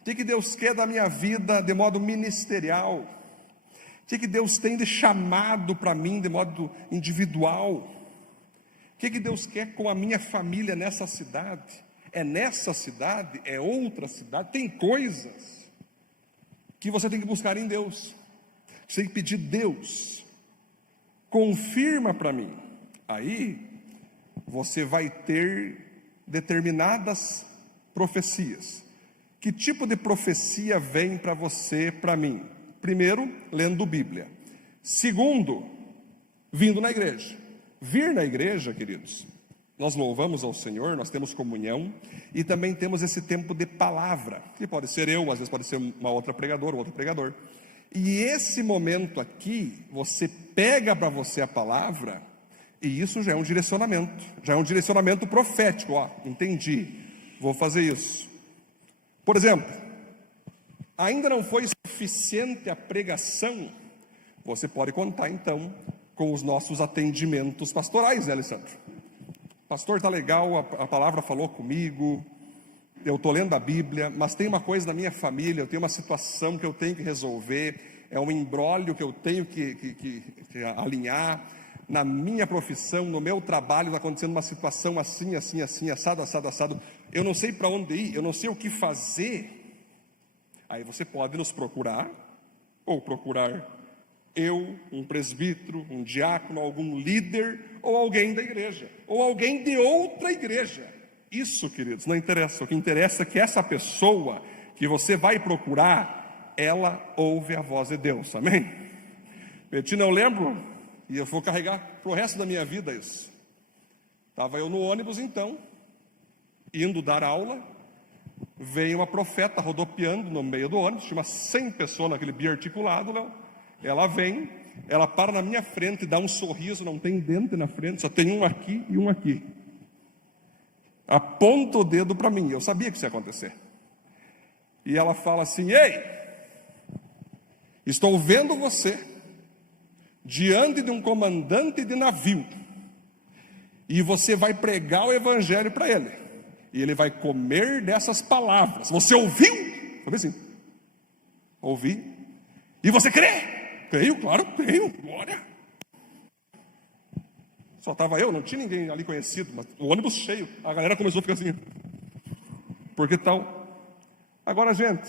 O que Deus quer da minha vida de modo ministerial? O que Deus tem de chamado para mim de modo individual? O que Deus quer com a minha família nessa cidade? É nessa cidade? É outra cidade? Tem coisas que você tem que buscar em Deus. Você tem que pedir: Deus, confirma para mim. Aí você vai ter determinadas profecias. Que tipo de profecia vem para você, para mim? Primeiro, lendo Bíblia. Segundo, vindo na igreja. Vir na igreja, queridos, nós louvamos ao Senhor, nós temos comunhão e também temos esse tempo de palavra, que pode ser eu, às vezes pode ser uma outra pregadora, outro pregador. E esse momento aqui, você pega para você a palavra, e isso já é um direcionamento profético. Ó, entendi, vou fazer isso. Por exemplo, ainda não foi suficiente a pregação, você pode contar então com os nossos atendimentos pastorais, né, Alessandro? Pastor, tá legal, a palavra falou comigo, eu estou lendo a Bíblia, mas tem uma coisa na minha família, eu tenho uma situação que eu tenho que resolver, é um imbróglio que eu tenho que alinhar. Na minha profissão, no meu trabalho, está acontecendo uma situação assim, assim, assim, assado, assado, assado. Eu não sei para onde ir, eu não sei o que fazer. Aí você pode nos procurar, ou procurar eu, um presbítero, um diácono, algum líder, ou alguém da igreja, ou alguém de outra igreja. Isso, queridos, não interessa. O que interessa é que essa pessoa que você vai procurar, ela ouve a voz de Deus, amém? Betina, eu lembro... E eu vou carregar para o resto da minha vida isso. Estava eu no ônibus então, indo dar aula, veio uma profeta rodopiando no meio do ônibus, tinha umas 100 pessoas naquele biarticulado, Léo. Ela vem, ela para na minha frente, dá um sorriso, não tem dente na frente, só tem um aqui e um aqui. Aponta o dedo para mim, eu sabia que isso ia acontecer. E ela fala assim: ei, estou vendo você diante de um comandante de navio, e você vai pregar o evangelho para ele, e ele vai comer dessas palavras. Você ouviu? Eu falei assim: ouvi. E você crê? Creio, claro, creio, glória. Só estava eu, não tinha ninguém ali conhecido, mas o ônibus cheio, a galera começou a ficar assim, porque tal. Agora, gente,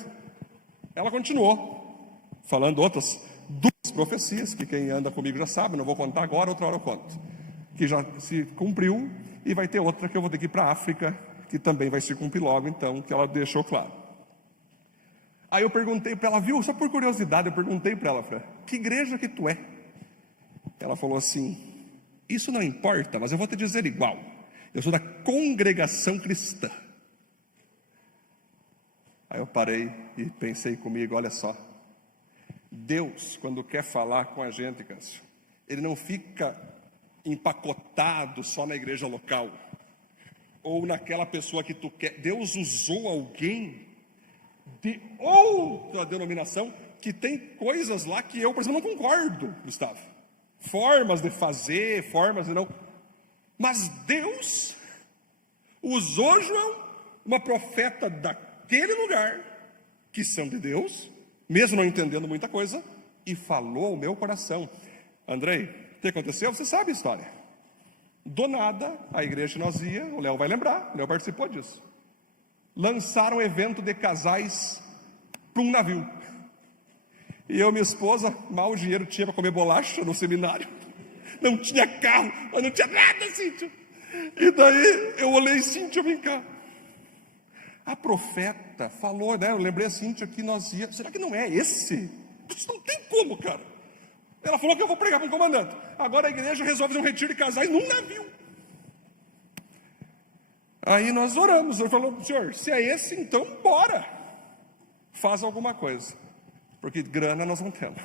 ela continuou falando outras duas profecias, que quem anda comigo já sabe, não vou contar agora, outra hora eu conto, que já se cumpriu, e vai ter outra que eu vou ter que ir para a África, que também vai se cumprir logo, então, que ela deixou claro. Aí eu perguntei para ela, viu, só por curiosidade, eu perguntei para ela, falei: que igreja que tu é? Ela falou assim: isso não importa, mas eu vou te dizer igual, eu sou da Congregação Cristã. Aí eu parei e pensei comigo: olha só, Deus, quando quer falar com a gente, Cássio, Ele não fica empacotado só na igreja local, ou naquela pessoa que tu quer. Deus usou alguém de outra denominação, que tem coisas lá que eu, por exemplo, não concordo, Gustavo. Formas de fazer, formas de não. Mas Deus usou João, uma profeta daquele lugar, que são de Deus, mesmo não entendendo muita coisa, e falou ao meu coração. Andrei, o que aconteceu? Você sabe a história. Do nada, a igreja que nós ia, o Léo vai lembrar, o Léo participou disso, lançaram um evento de casais para um navio. E eu e minha esposa, mal dinheiro tinha para comer bolacha no seminário, não tinha carro, mas não tinha nada, Cíntia. E daí eu olhei: Cíntia, vem cá. A profeta falou, né? Eu lembrei a Cíntia que nós ia. Será que não é esse? Isso não tem como, cara. Ela falou que eu vou pregar para um comandante. Agora a igreja resolve fazer um retiro de casais num navio. Aí nós oramos, ele falou: senhor, se é esse, então bora, faz alguma coisa, porque grana nós não temos.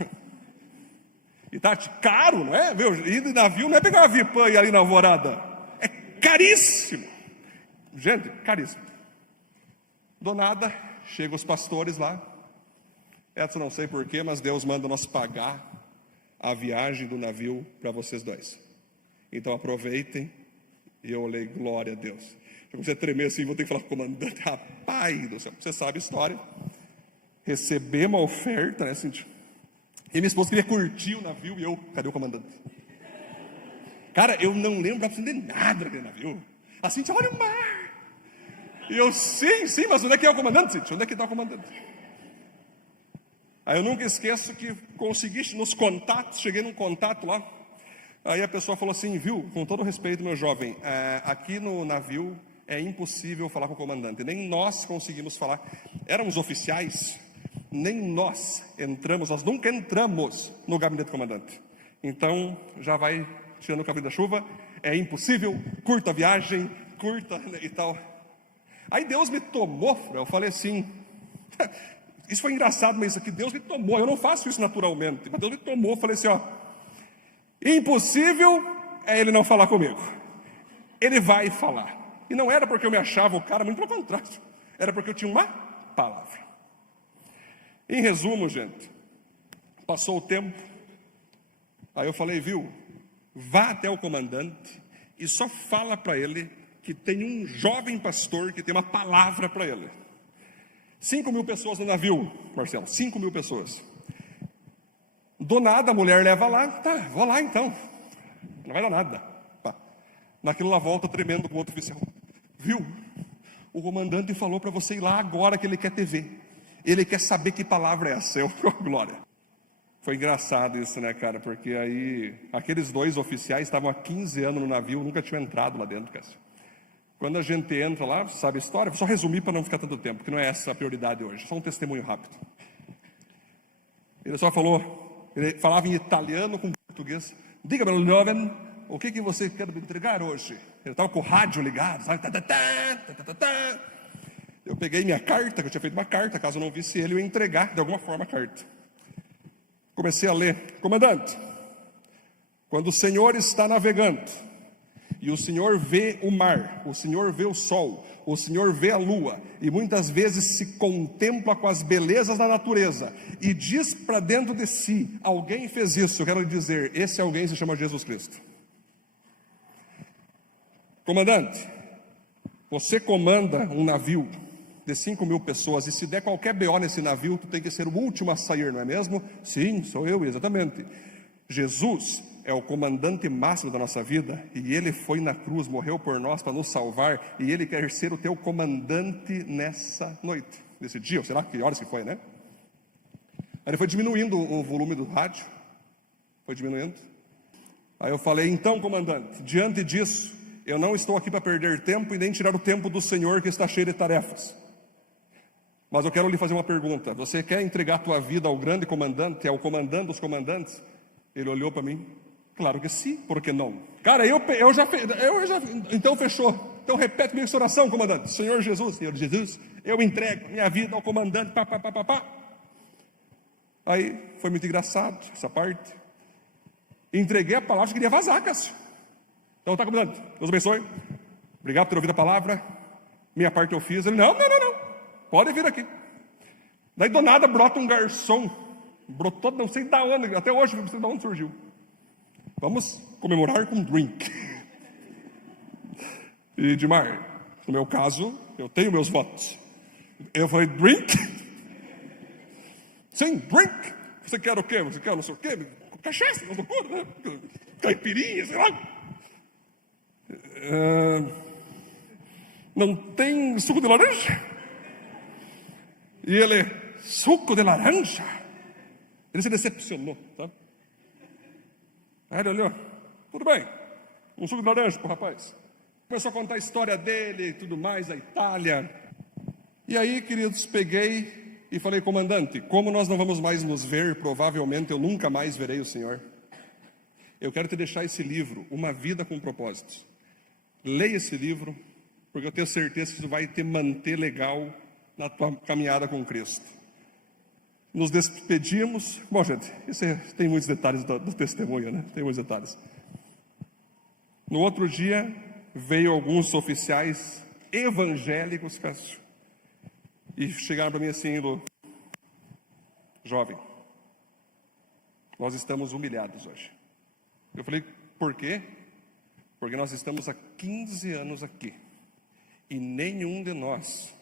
E tá caro, não é? Viu? Ir de navio não é pegar uma Vipan e ir ali na Alvorada, é caríssimo, gente, caríssimo. Do nada, chegam os pastores lá, Edson, não sei porquê, mas Deus manda nós pagar a viagem do navio para vocês dois, então aproveitem. E eu olhei, glória a Deus. Eu comecei a tremer assim, vou ter que falar com o comandante, rapaz do céu, você sabe a história. Recebemos a oferta, né, Cíntia? E minha esposa queria curtir o navio e eu, cadê o comandante? Cara, eu não lembro absolutamente nada daquele navio. A Cíntia, olha o mar. E eu, sim, mas onde é que é o comandante, Cíntia? Onde é que está o comandante? Aí eu nunca esqueço que consegui nos contatos, cheguei num contato lá. Aí a pessoa falou assim, viu, com todo respeito, meu jovem, aqui no navio é impossível falar com o comandante, nem nós conseguimos falar. Éramos oficiais, nem nós entramos, nós nunca entramos no gabinete do comandante. Então, já vai tirando o cabelo da chuva, é impossível, curta a viagem, curta e tal. Aí Deus me tomou, eu falei assim, isso foi engraçado, mas isso aqui, Deus me tomou, eu não faço isso naturalmente, mas Deus me tomou, eu falei assim, ó, impossível é ele não falar comigo, ele vai falar. E não era porque eu me achava o cara, muito pelo contrário, era porque eu tinha uma palavra. Em resumo, gente, passou o tempo, aí eu falei, viu, vá até o comandante e só fala para ele que tem um jovem pastor que tem uma palavra para ele. 5.000 pessoas no navio, Marcelo, 5.000 pessoas. Do nada a mulher leva lá, tá, vou lá então, não vai dar nada. Pá. Naquilo lá volta tremendo com o outro oficial. Viu, o comandante falou para você ir lá agora que ele quer TV. Ele quer saber que palavra é essa, glória. Foi engraçado isso, né, cara, porque aí, aqueles 2 oficiais estavam há 15 anos no navio, nunca tinham entrado lá dentro, cara. Quando a gente entra lá, sabe a história? Vou só resumir para não ficar tanto tempo, porque não é essa a prioridade hoje, só um testemunho rápido. Ele só falou, ele falava em italiano com português. Diga, meu jovem, o que você quer me entregar hoje? Ele estava com o rádio ligado, sabe? Eu peguei minha carta, que eu tinha feito uma carta, caso eu não visse ele, eu ia entregar de alguma forma a carta. Comecei a ler, comandante, quando o senhor está navegando, e o senhor vê o mar, o senhor vê o sol, o senhor vê a lua, e muitas vezes se contempla com as belezas da natureza, e diz para dentro de si, alguém fez isso, eu quero lhe dizer, esse alguém se chama Jesus Cristo. Comandante, você comanda um navio de 5.000 pessoas, e se der qualquer BO nesse navio, tu tem que ser o último a sair, não é mesmo? Sim, sou eu, exatamente. Jesus é o comandante máximo da nossa vida, e ele foi na cruz, morreu por nós para nos salvar, e ele quer ser o teu comandante nessa noite, nesse dia, ou sei lá que horas que foi, né? Aí ele foi diminuindo o volume do rádio, foi diminuindo. Aí eu falei, então, comandante, diante disso, eu não estou aqui para perder tempo e nem tirar o tempo do Senhor que está cheio de tarefas. Mas eu quero lhe fazer uma pergunta. Você quer entregar a tua vida ao grande comandante, ao comandante dos comandantes? Ele olhou para mim. Claro que sim, por que não? Cara, eu já, então fechou. Então repete comigo essa oração, comandante. Senhor Jesus, eu entrego minha vida ao comandante. Aí foi muito engraçado essa parte. Entreguei a palavra que queria vazar, Cássio. Então tá, comandante, Deus abençoe. Obrigado por ter ouvido a palavra. Minha parte eu fiz. Ele, não. Pode vir aqui. Daí do nada brota um garçom. Brotou, não sei da onde, até hoje não sei de onde surgiu. Vamos comemorar com um drink. E Dimar, no meu caso, eu tenho meus votos. Eu falei, drink? Sim, drink. Você quer o quê? Você quer não sei o quê? Cachaça, não loucura, né? Caipirinha, sei lá. Não tem suco de laranja? E ele, suco de laranja? Ele se decepcionou, tá? Aí ele olhou, tudo bem, um suco de laranja pro rapaz. Começou a contar a história dele e tudo mais, da Itália. E aí, queridos, peguei e falei, comandante, como nós não vamos mais nos ver, provavelmente eu nunca mais verei o senhor. Eu quero te deixar esse livro, Uma Vida com Propósitos. Leia esse livro, porque eu tenho certeza que isso vai te manter legal na tua caminhada com Cristo. Nos despedimos. Bom, gente, tem muitos detalhes do testemunho, né? Tem muitos detalhes. No outro dia, veio alguns oficiais evangélicos, Cássio, e chegaram para mim assim: Lu, jovem, nós estamos humilhados hoje. Eu falei: por quê? Porque nós estamos há 15 anos aqui e nenhum de nós,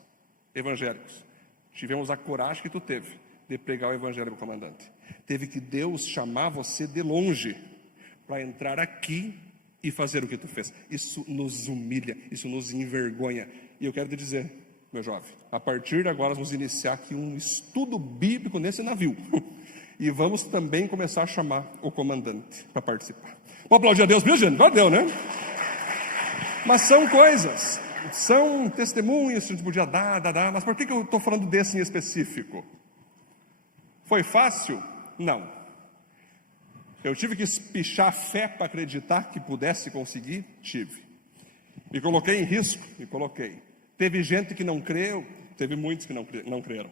evangélicos, tivemos a coragem que tu teve de pregar o evangelho, comandante. Teve que Deus chamar você de longe para entrar aqui e fazer o que tu fez. Isso nos humilha, isso nos envergonha. E eu quero te dizer, meu jovem, a partir de agora nós vamos iniciar aqui um estudo bíblico nesse navio. E vamos também começar a chamar o comandante para participar. Vamos aplaudir a Deus, viu, gente? Glória a Deus, né? Mas são coisas, são testemunhos que a gente podia dar. Mas por que eu estou falando desse em específico? Foi fácil? Não. Eu tive que espichar a fé para acreditar que pudesse conseguir? Tive. Me coloquei em risco? Me coloquei. Teve gente que não creu? Teve muitos que não creram.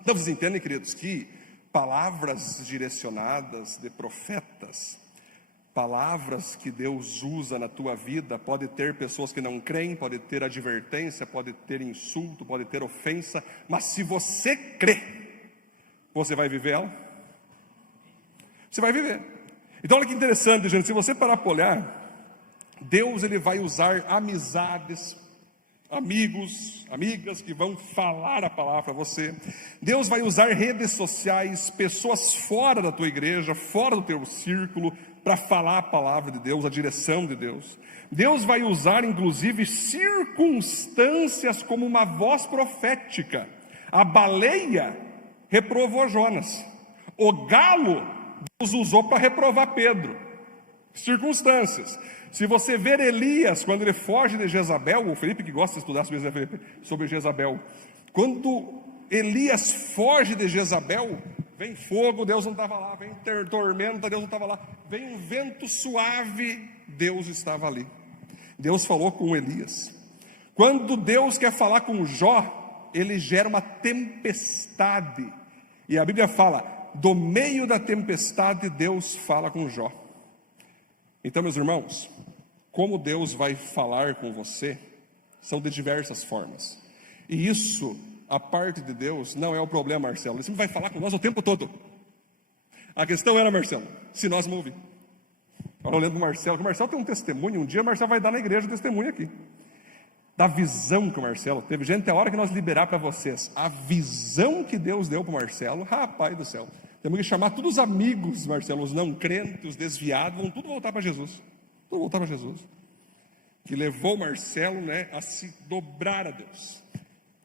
Então vocês entendem, queridos, que palavras direcionadas de profetas, palavras que Deus usa na tua vida, pode ter pessoas que não creem, pode ter advertência, pode ter insulto, pode ter ofensa, mas se você crê, você vai viver ela? Você vai viver. Então olha que interessante, gente, se você parar para olhar, Deus ele vai usar amizades, amigos, amigas que vão falar a palavra para você. Deus vai usar redes sociais, pessoas fora da tua igreja, fora do teu círculo, para falar a palavra de Deus, a direção de Deus. Deus vai usar inclusive circunstâncias como uma voz profética. A baleia reprovou Jonas. O galo Deus usou para reprovar Pedro. Circunstâncias. Se você ver Elias, quando ele foge de Jezabel, o Felipe que gosta de estudar sobre Jezabel, quando Elias foge de Jezabel, vem fogo, Deus não estava lá, vem tormenta, Deus não estava lá, vem um vento suave, Deus estava ali. Deus falou com Elias. Quando Deus quer falar com Jó, ele gera uma tempestade, e a Bíblia fala, do meio da tempestade Deus fala com Jó. Então, meus irmãos, como Deus vai falar com você, são de diversas formas, e isso, a parte de Deus, não é o problema, Marcelo. Ele sempre vai falar com nós o tempo todo. A questão era, Marcelo, se nós não ouvir. Agora eu lembro do Marcelo, que o Marcelo tem um testemunho, um dia o Marcelo vai dar na igreja um testemunho aqui, da visão que o Marcelo teve. Gente, é a hora que nós liberar para vocês a visão que Deus deu para o Marcelo, rapaz do céu, temos que chamar todos os amigos, Marcelo, os não crentes, os desviados, vão tudo voltar para Jesus, tudo voltar para Jesus, que levou o Marcelo, né, a se dobrar a Deus.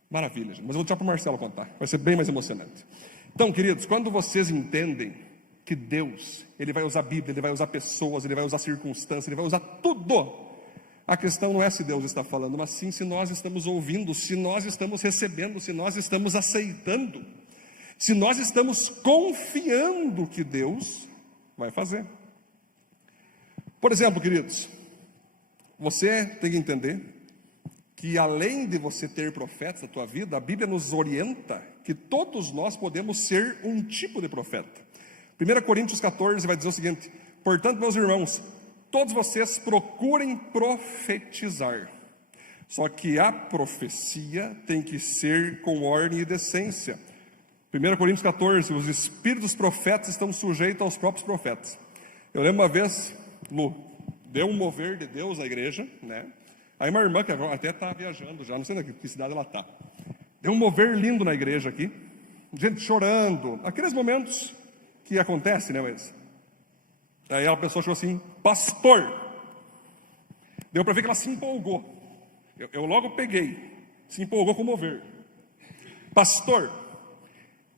Maravilha, gente. Mas eu vou deixar para o Marcelo contar, vai ser bem mais emocionante. Então, queridos, quando vocês entendem que Deus, ele vai usar a Bíblia, ele vai usar pessoas, ele vai usar circunstâncias, ele vai usar tudo. A questão não é se Deus está falando, mas sim se nós estamos ouvindo, se nós estamos recebendo, se nós estamos aceitando, se nós estamos confiando que Deus vai fazer. Por exemplo, queridos, você tem que entender que além de você ter profetas na tua vida, a Bíblia nos orienta que todos nós podemos ser um tipo de profeta. 1 Coríntios 14 vai dizer o seguinte: portanto, meus irmãos, todos vocês procurem profetizar, só que a profecia tem que ser com ordem e decência. 1 Coríntios 14, os espíritos dos profetas estão sujeitos aos próprios profetas. Eu lembro uma vez, Lu, deu um mover de Deus à igreja, né? Aí uma irmã que até está viajando já, não sei que cidade ela está, deu um mover lindo na igreja aqui, gente chorando, aqueles momentos que acontecem, né, mas... Aí a pessoa chegou assim, pastor. Deu para ver que ela se empolgou. Eu logo peguei, se empolgou com o mover. Pastor,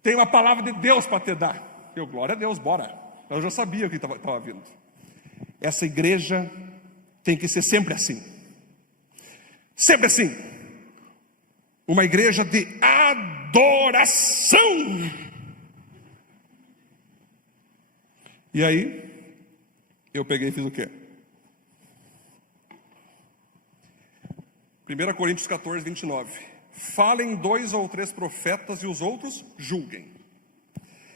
tem uma palavra de Deus para te dar. Eu, glória a Deus, bora. Eu já sabia o que estava vindo. Essa igreja tem que ser sempre assim. Sempre assim. Uma igreja de adoração. E aí, eu peguei e fiz o quê? 1 Coríntios 14, 29. Falem 2 ou 3 profetas e os outros julguem.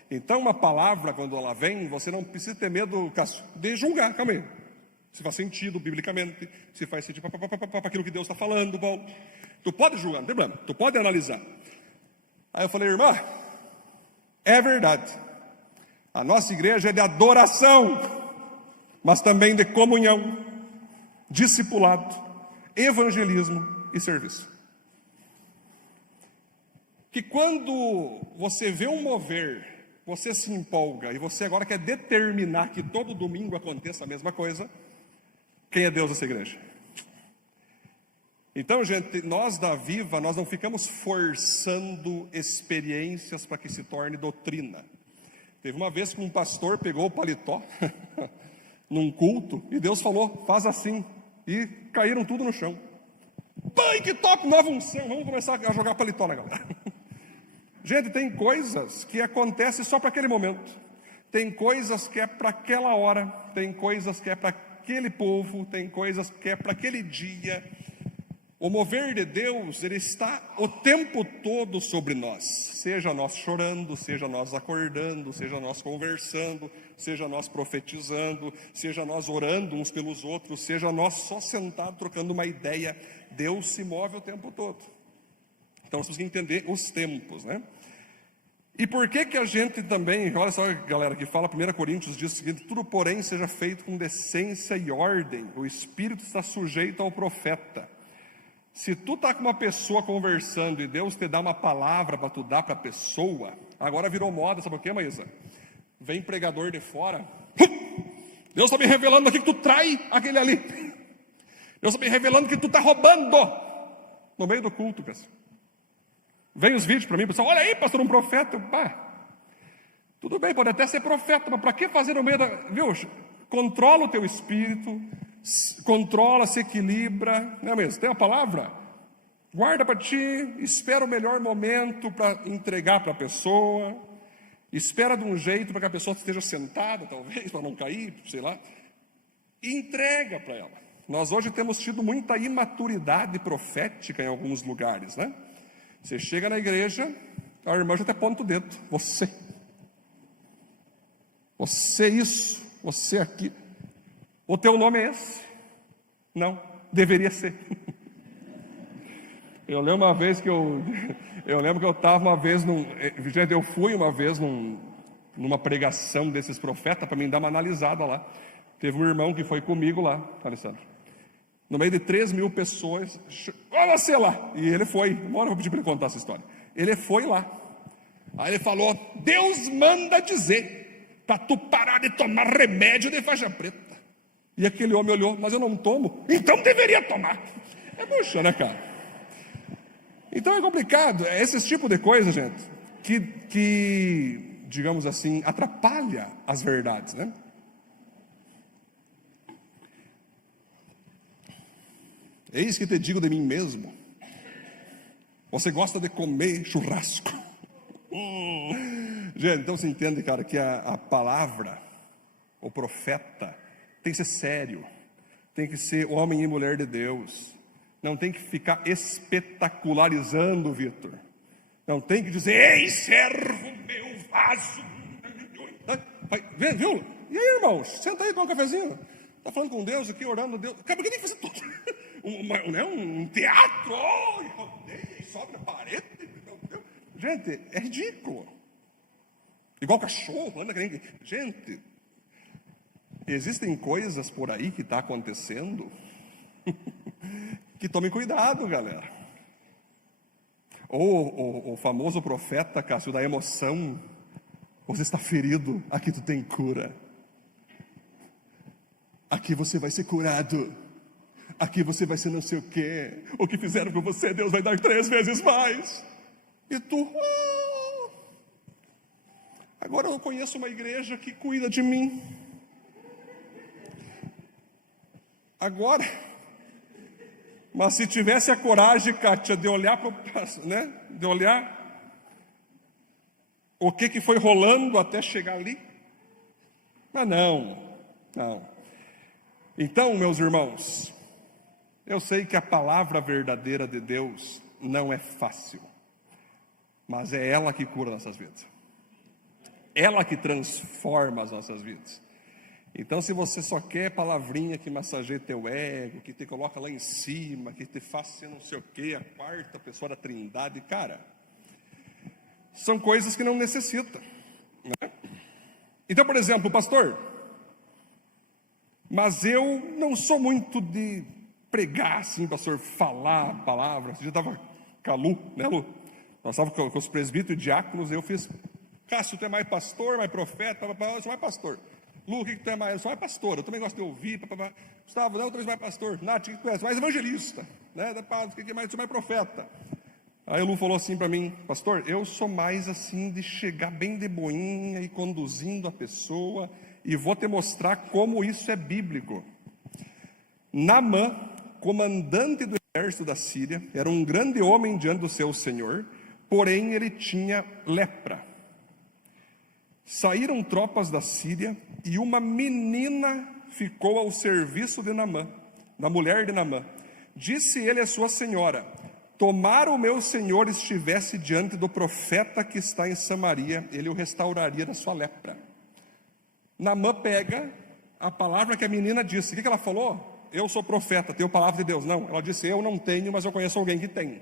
Então, uma palavra, quando ela vem, você não precisa ter medo, Cássio, de julgar. Calma aí. Se faz sentido biblicamente, se faz sentido para aquilo que Deus está falando. Bom, tu pode julgar, não tem problema. Tu pode analisar. Aí eu falei, irmã, é verdade. A nossa igreja é de adoração, mas também de comunhão, discipulado, evangelismo e serviço. Que quando você vê um mover, você se empolga e você agora quer determinar que todo domingo aconteça a mesma coisa, quem é Deus nessa igreja? Então, gente, nós da Viva, nós não ficamos forçando experiências para que se torne doutrina. Teve uma vez que um pastor pegou o paletó num culto e Deus falou, faz assim, e caíram tudo no chão. Pai, que top, nova unção, vamos começar a jogar paletó na galera. Gente, tem coisas que acontecem só para aquele momento, tem coisas que é para aquela hora, tem coisas que é para aquele povo, tem coisas que é para aquele dia. O mover de Deus, ele está o tempo todo sobre nós, seja nós chorando, seja nós acordando, seja nós conversando, seja nós profetizando, seja nós orando uns pelos outros, seja nós só sentados trocando uma ideia, Deus se move o tempo todo. Então nós precisamos entender os tempos, né? E por que a gente também, olha só galera, que fala 1 Coríntios diz o seguinte, tudo porém seja feito com decência e ordem, o Espírito está sujeito ao profeta. Se tu está com uma pessoa conversando e Deus te dá uma palavra para tu dar para a pessoa, agora virou moda, sabe o que, Maísa? Vem pregador de fora, Deus está me revelando aqui que tu trai aquele ali, Deus está me revelando que tu está roubando, no meio do culto, pessoal. Vem os vídeos para mim, pessoal, olha aí, pastor, um profeta, tudo bem, pode até ser profeta, mas para que fazer no meio da, viu, controla o teu espírito, controla, se equilibra, não é mesmo? Tem a palavra? Guarda para ti, espera o melhor momento para entregar para a pessoa, espera de um jeito para que a pessoa esteja sentada, talvez, para não cair, sei lá, e entrega para ela. Nós hoje temos tido muita imaturidade profética em alguns lugares, né? Você chega na igreja, a irmã já até aponta o dedo, você isso, você aqui. O teu nome é esse? Não, deveria ser. Eu lembro uma vez que eu estava uma vez eu fui uma vez numa pregação desses profetas para mim dar uma analisada lá. Teve um irmão que foi comigo lá, Alessandro. No meio de 3.000 pessoas, olha você lá. E ele foi, uma hora eu vou pedir para ele contar essa história. Ele foi lá. Aí ele falou, Deus manda dizer para tu parar de tomar remédio de faixa preta. E aquele homem olhou, mas eu não tomo, então deveria tomar. É bucha, né, cara? Então é complicado, é esse tipo de coisa, gente, que digamos assim, atrapalha as verdades, né? Eis que te digo de mim mesmo, você gosta de comer churrasco. Gente, então você entende, cara, que a palavra, o profeta, tem que ser sério, tem que ser homem e mulher de Deus, não tem que ficar espetacularizando, Vitor, não tem que dizer, ei, servo meu vaso, viu? E aí, irmãos, senta aí, toma um cafezinho, está falando com Deus aqui, orando a Deus, cara, por que tem que fazer tudo? Um teatro, sobe na parede, gente, é ridículo, igual cachorro, anda que nem, gente, existem coisas por aí que está acontecendo, que tomem cuidado, galera, ou o famoso profeta, Cássio, da emoção, você está ferido, aqui tu tem cura, aqui você vai ser curado, aqui você vai ser não sei o quê, o que fizeram com você, Deus vai dar 3 vezes mais, e tu, agora eu conheço uma igreja que cuida de mim, agora, mas se tivesse a coragem, Kátia, de olhar para né, de olhar o que foi rolando até chegar ali, mas não, então, meus irmãos, Eu sei que a palavra verdadeira de Deus não é fácil, mas é ela que cura nossas vidas. Ela que transforma as nossas vidas. Então, se você só quer palavrinha que massageie teu ego, que te coloca lá em cima, que te faz ser não sei o quê, a quarta pessoa da trindade, cara, são coisas que não necessita, né? Então, por exemplo, pastor, mas eu não sou muito de pregar assim, pastor, falar a palavra. Você já estava com a Lu, né, Lu? Nós estávamos com os presbíteros e diáconos, eu fiz, Cássio, tu é mais pastor, mais profeta, eu sou mais pastor. Lu, o que tu é mais? Eu sou mais pastor, eu também gosto de ouvir. Gustavo, não, eu também sou mais pastor. Nath, o que tu és? Mais evangelista, né? O que mais? Eu sou mais profeta. Aí o Lu falou assim para mim, pastor, eu sou mais assim de chegar bem de boinha e conduzindo a pessoa, e vou te mostrar como isso é bíblico. Naamã, comandante do exército da Síria, era um grande homem diante do seu senhor, porém ele tinha lepra. Saíram tropas da Síria e uma menina ficou ao serviço de Naamã, da mulher de Naamã. Disse ele à sua senhora, tomara o meu senhor estivesse diante do profeta que está em Samaria, ele o restauraria da sua lepra. Naamã pega a palavra que a menina disse. O que ela falou? Eu sou profeta, tenho palavra de Deus. Não, ela disse, eu não tenho, mas eu conheço alguém que tem.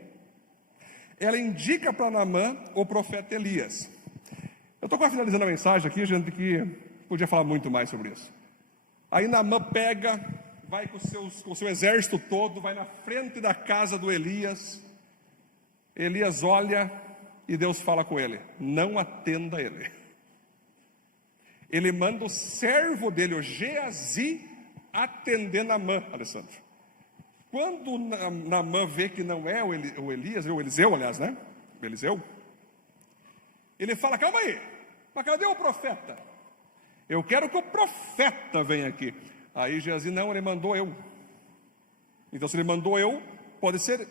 Ela indica para Naamã o profeta Elias. Eu estou quase finalizando a mensagem aqui, gente, que podia falar muito mais sobre isso. Aí Naamã pega, vai com o seu exército todo, vai na frente da casa do Elias. Elias olha e Deus fala com ele, não atenda ele. Ele manda o servo dele, o Geazi, atender Naamã, Alessandro. Quando Naamã vê que não é o Elias, o Eliseu, aliás, né? O Eliseu. Ele fala, calma aí, mas cadê o profeta? Eu quero que o profeta venha aqui. Aí Geazi, não, ele mandou eu. Então se ele mandou eu, pode ser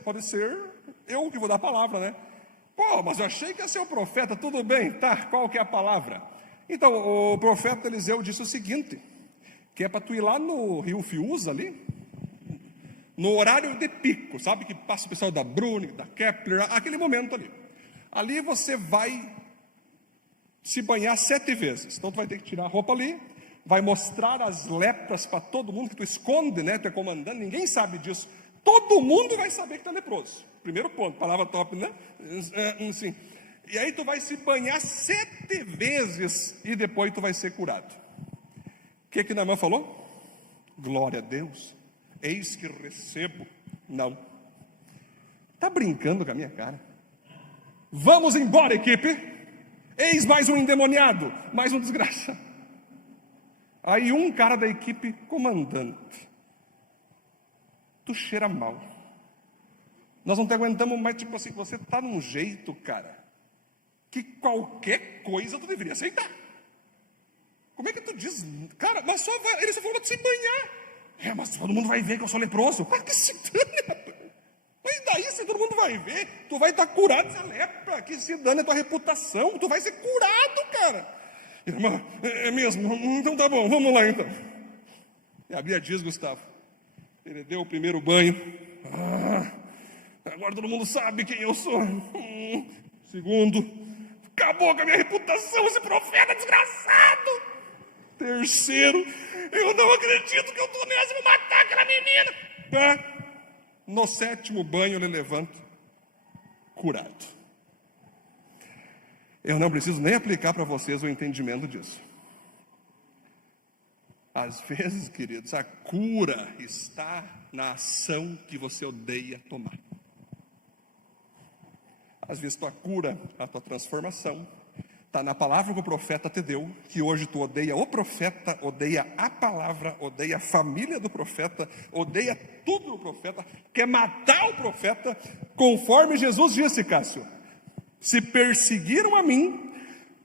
eu que vou dar a palavra, né? Pô, mas eu achei que ia ser o profeta, tudo bem, tá, qual que é a palavra? Então o profeta Eliseu disse o seguinte, que é para tu ir lá no Rio Fiúza ali, no horário de pico, sabe, que passa o pessoal da Bruni, da Kepler, aquele momento ali. Ali você vai se banhar 7 vezes, então tu vai ter que tirar a roupa ali, vai mostrar as lepras para todo mundo, que tu esconde, né, tu é comandante, ninguém sabe disso, todo mundo vai saber que tu é leproso, primeiro ponto, palavra top, né, assim, e aí tu vai se banhar 7 vezes, e depois tu vai ser curado. O que Naamã falou? Glória a Deus, eis que recebo. Não, está brincando com a minha cara? Vamos embora, equipe, eis mais um endemoniado, mais um desgraçado. Aí um cara da equipe, comandante, tu cheira mal, nós não te aguentamos mais, tipo assim, você está num jeito, cara, que qualquer coisa tu deveria aceitar. Como é que tu diz, cara, mas só vai, ele só falou de se banhar. Mas todo mundo vai ver que eu sou leproso. Mas que se dane, rapaz. Mas daí, se todo mundo vai ver, tu vai estar curado dessa lepra, que se dane a tua reputação, tu vai ser curado, cara. Irmã, é mesmo? Então tá bom, vamos lá então. E a Bíblia diz, Gustavo, ele deu o primeiro banho. Agora todo mundo sabe quem eu sou. Segundo, acabou com a minha reputação, esse profeta desgraçado. Terceiro, eu não acredito que eu estou nessa, vou matar aquela menina. No 7º banho ele levanta, curado. Eu não preciso nem aplicar para vocês o entendimento disso. Às vezes, queridos, a cura está na ação que você odeia tomar. Às vezes tua cura, a tua transformação, está na palavra que o profeta te deu, que hoje tu odeia o profeta, odeia a palavra, odeia a família do profeta, odeia tudo do profeta, quer matar o profeta, conforme Jesus disse, Cássio, se perseguiram a mim,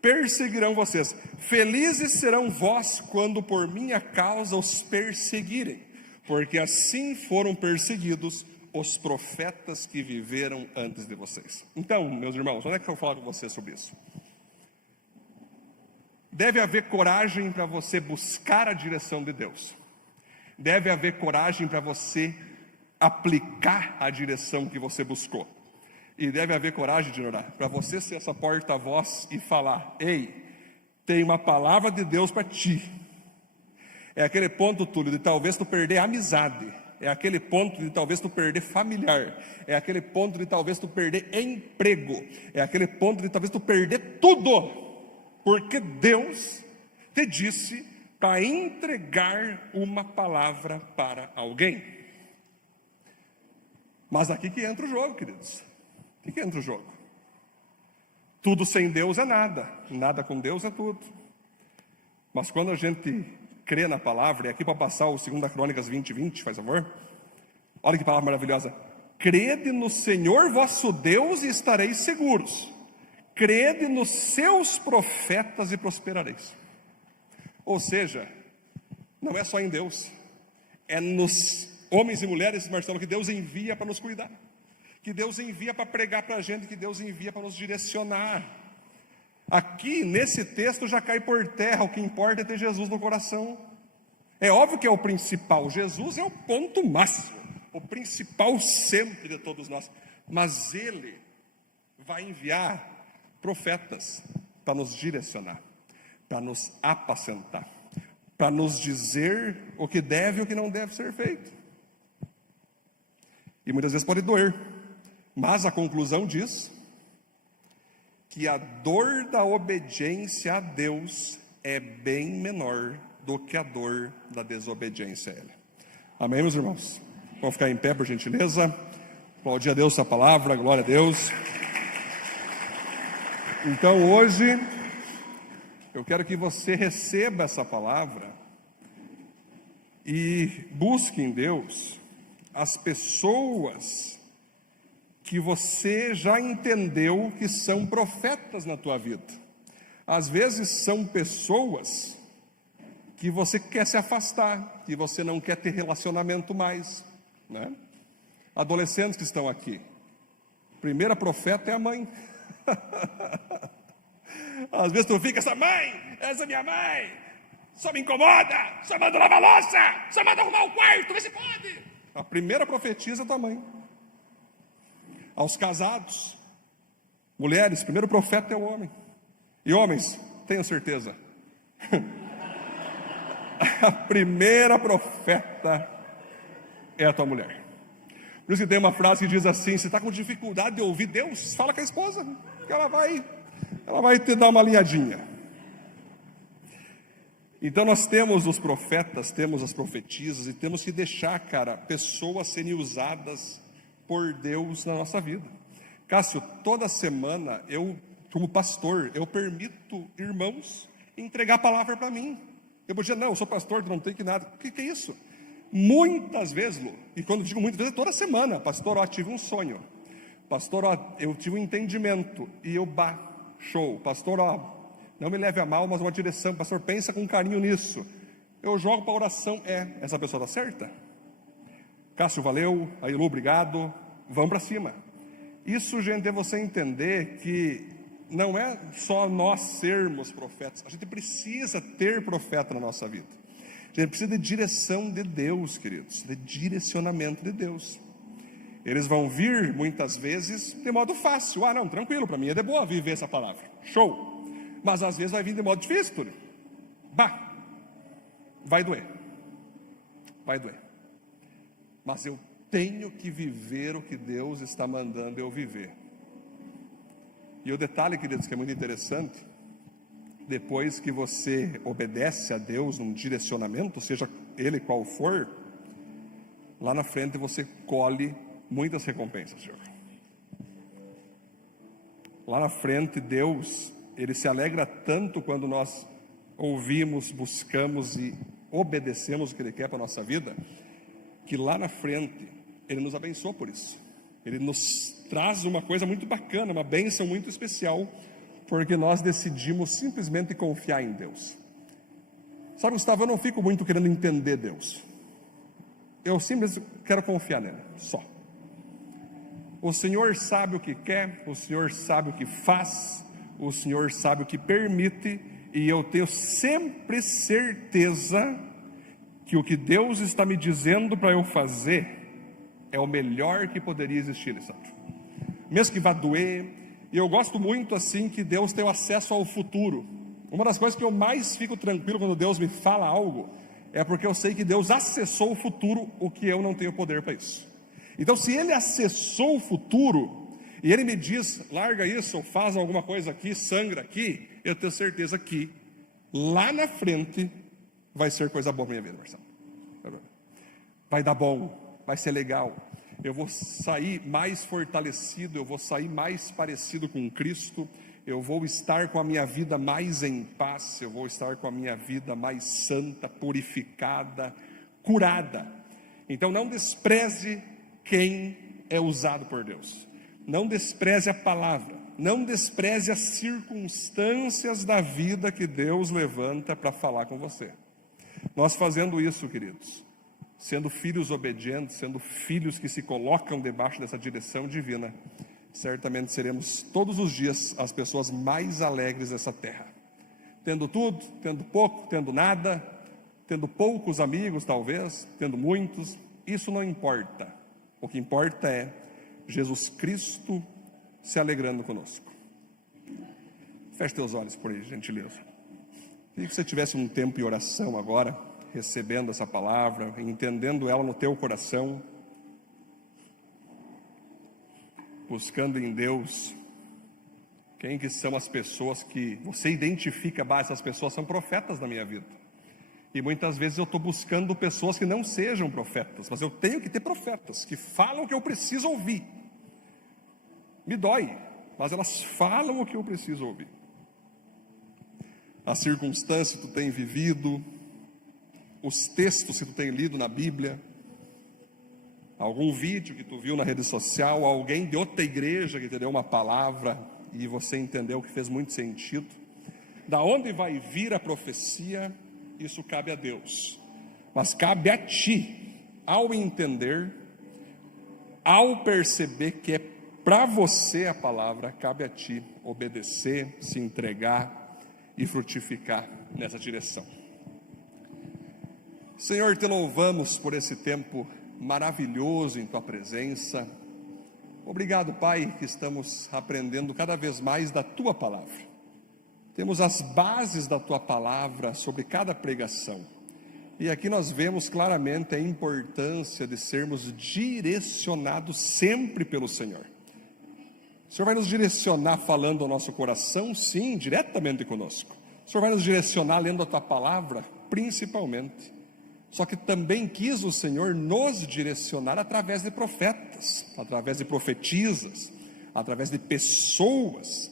perseguirão vocês, felizes serão vós quando por minha causa os perseguirem, porque assim foram perseguidos os profetas que viveram antes de vocês. Então, meus irmãos, onde é que eu vou falar com vocês sobre isso? Deve haver coragem para você buscar a direção de Deus. Deve haver coragem para você aplicar a direção que você buscou. E deve haver coragem de orar, para você ser essa porta-voz e falar: ei, tem uma palavra de Deus para ti. É aquele ponto, Túlio, de talvez tu perder a amizade. É aquele ponto de talvez tu perder familiar. É aquele ponto de talvez tu perder emprego. É aquele ponto de talvez tu perder tudo. Porque Deus te disse para entregar uma palavra para alguém. Mas aqui que entra o jogo, queridos. Aqui que entra o jogo. Tudo sem Deus é nada. Nada com Deus é tudo. Mas quando a gente crê na palavra, e aqui para passar o 2 Crônicas 20:20, faz favor. Olha que palavra maravilhosa. Crede no Senhor vosso Deus e estareis seguros. Crede nos seus profetas e prosperareis. Ou seja, não é só em Deus, é nos homens e mulheres, Marcelo, que Deus envia para nos cuidar, que Deus envia para pregar para a gente, que Deus envia para nos direcionar. Aqui, nesse texto, já cai por terra, o que importa é ter Jesus no coração. É óbvio que é o principal, Jesus é o ponto máximo, o principal sempre de todos nós, mas Ele vai enviar profetas para nos direcionar, para nos apacentar, para nos dizer o que deve e o que não deve ser feito. E muitas vezes pode doer, mas a conclusão diz que a dor da obediência a Deus é bem menor do que a dor da desobediência a Ele. Amém, meus irmãos? Vamos ficar em pé, por gentileza. Aplaudir a Deus essa palavra, glória a Deus. Então hoje, eu quero que você receba essa palavra e busque em Deus as pessoas que você já entendeu que são profetas na tua vida. Às vezes são pessoas que você quer se afastar, que você não quer ter relacionamento mais, né? Adolescentes que estão aqui, primeira profeta é a mãe. Às vezes tu fica, essa é minha mãe, só me incomoda, só manda lavar louça, só manda arrumar o quarto, vê se pode. A primeira profetisa é tua mãe. Aos casados, mulheres, primeiro profeta é o homem. E homens, tenham certeza, a primeira profeta é a tua mulher. Por isso que tem uma frase que diz assim: se está com dificuldade de ouvir Deus, fala com a esposa, que ela vai te dar uma alinhadinha. Então nós temos os profetas, temos as profetisas, e temos que deixar, cara, pessoas serem usadas por Deus na nossa vida. Cássio, toda semana eu, como pastor, eu permito irmãos entregar a palavra para mim. Eu podia, não, eu sou pastor, não tenho que nada. O que é isso? Muitas vezes, Lu, e quando digo muitas vezes, é toda semana. Pastor, ó, tive um sonho. Pastor, ó, eu tive um entendimento. E eu, show. Pastor, ó, não me leve a mal, mas uma direção. Pastor, pensa com carinho nisso. Eu jogo para a oração. Essa pessoa está certa? Cássio, valeu. Aí, Lu, obrigado. Vamos para cima. Isso, gente, é você entender que não é só nós sermos profetas. A gente precisa ter profeta na nossa vida. A gente precisa de direção de Deus, queridos, de direcionamento de Deus. Eles vão vir, muitas vezes, de modo fácil. Não, tranquilo, para mim é de boa viver essa palavra. Show. Mas às vezes vai vir de modo difícil, Túlio. Vai doer. Vai doer. Mas eu tenho que viver o que Deus está mandando eu viver. E o detalhe, queridos, que é muito interessante, depois que você obedece a Deus num direcionamento, seja ele qual for, lá na frente você colhe muitas recompensas, Senhor. Lá na frente Deus, Ele se alegra tanto quando nós ouvimos, buscamos e obedecemos o que Ele quer para a nossa vida, que lá na frente Ele nos abençoa por isso. Ele nos traz uma coisa muito bacana, uma bênção muito especial, porque nós decidimos simplesmente confiar em Deus. Sabe, Gustavo, eu não fico muito querendo entender Deus. Eu simplesmente quero confiar nele, só. O Senhor sabe o que quer, o Senhor sabe o que faz, o Senhor sabe o que permite, e eu tenho sempre certeza que o que Deus está me dizendo para eu fazer é o melhor que poderia existir, Alessandro. Mesmo que vá doer. E eu gosto muito assim que Deus tem o acesso ao futuro. Uma das coisas que eu mais fico tranquilo quando Deus me fala algo é porque eu sei que Deus acessou o futuro, o que eu não tenho poder para isso. Então, se Ele acessou o futuro e Ele me diz, larga isso, ou faz alguma coisa aqui, sangra aqui, eu tenho certeza que lá na frente vai ser coisa boa para minha vida, Marcelo. Vai dar bom, vai ser legal. Eu vou sair mais fortalecido, eu vou sair mais parecido com Cristo, eu vou estar com a minha vida mais em paz, eu vou estar com a minha vida mais santa, purificada, curada. Então não despreze quem é usado por Deus, não despreze a palavra, não despreze as circunstâncias da vida que Deus levanta para falar com você. Nós fazendo isso, queridos, sendo filhos obedientes, sendo filhos que se colocam debaixo dessa direção divina, certamente seremos todos os dias as pessoas mais alegres dessa terra. Tendo tudo, tendo pouco, tendo nada, tendo poucos amigos talvez, tendo muitos, isso não importa. O que importa é Jesus Cristo se alegrando conosco. Feche teus olhos por aí, gentileza. Queria que você tivesse um tempo em oração agora, recebendo essa palavra, entendendo ela no teu coração, buscando em Deus quem que são as pessoas que você identifica, essas pessoas são profetas na minha vida. E muitas vezes eu estou buscando pessoas que não sejam profetas, mas eu tenho que ter profetas que falam o que eu preciso ouvir. Me dói, mas elas falam o que eu preciso ouvir. As circunstâncias que tu tem vivido, os textos que tu tem lido na Bíblia, algum vídeo que tu viu na rede social, alguém de outra igreja que te deu uma palavra e você entendeu que fez muito sentido. Da onde vai vir a profecia, isso cabe a Deus, mas cabe a ti, ao entender, ao perceber que é para você a palavra, cabe a ti obedecer, se entregar e frutificar nessa direção. Senhor, te louvamos por esse tempo maravilhoso em tua presença. Obrigado, Pai, que estamos aprendendo cada vez mais da tua palavra. Temos as bases da tua palavra sobre cada pregação. E aqui nós vemos claramente a importância de sermos direcionados sempre pelo Senhor. O Senhor vai nos direcionar falando ao nosso coração, sim, diretamente conosco. O Senhor vai nos direcionar lendo a tua palavra, principalmente. Só que também quis o Senhor nos direcionar através de profetas, através de profetisas, através de pessoas,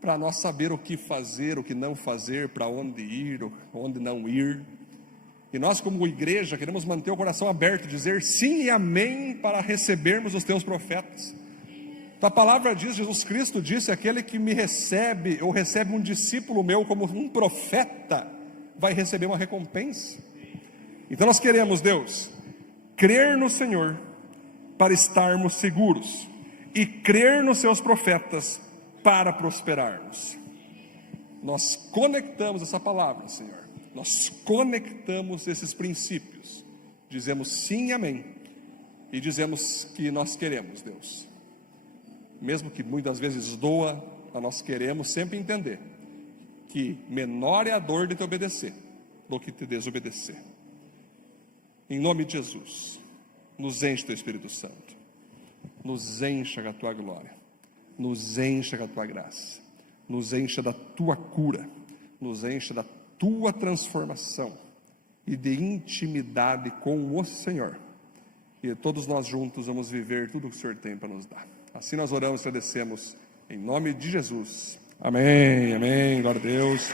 para nós saber o que fazer, o que não fazer, para onde ir, onde não ir. E nós como igreja queremos manter o coração aberto, dizer sim e amém para recebermos os teus profetas. Tua palavra diz, Jesus Cristo disse, aquele que me recebe, ou recebe um discípulo meu como um profeta, vai receber uma recompensa. Então nós queremos, Deus, crer no Senhor para estarmos seguros e crer nos seus profetas para prosperarmos. Nós conectamos essa palavra, Senhor, nós conectamos esses princípios, dizemos sim e amém, e dizemos que nós queremos, Deus, mesmo que muitas vezes doa, mas nós queremos sempre entender que menor é a dor de te obedecer do que te desobedecer. Em nome de Jesus, nos enche do Espírito Santo, nos encha da tua glória, nos encha da tua graça, nos encha da tua cura, nos encha da tua transformação e de intimidade com o Senhor. E todos nós juntos vamos viver tudo o que o Senhor tem para nos dar. Assim nós oramos e agradecemos em nome de Jesus. Amém, amém, glória a Deus.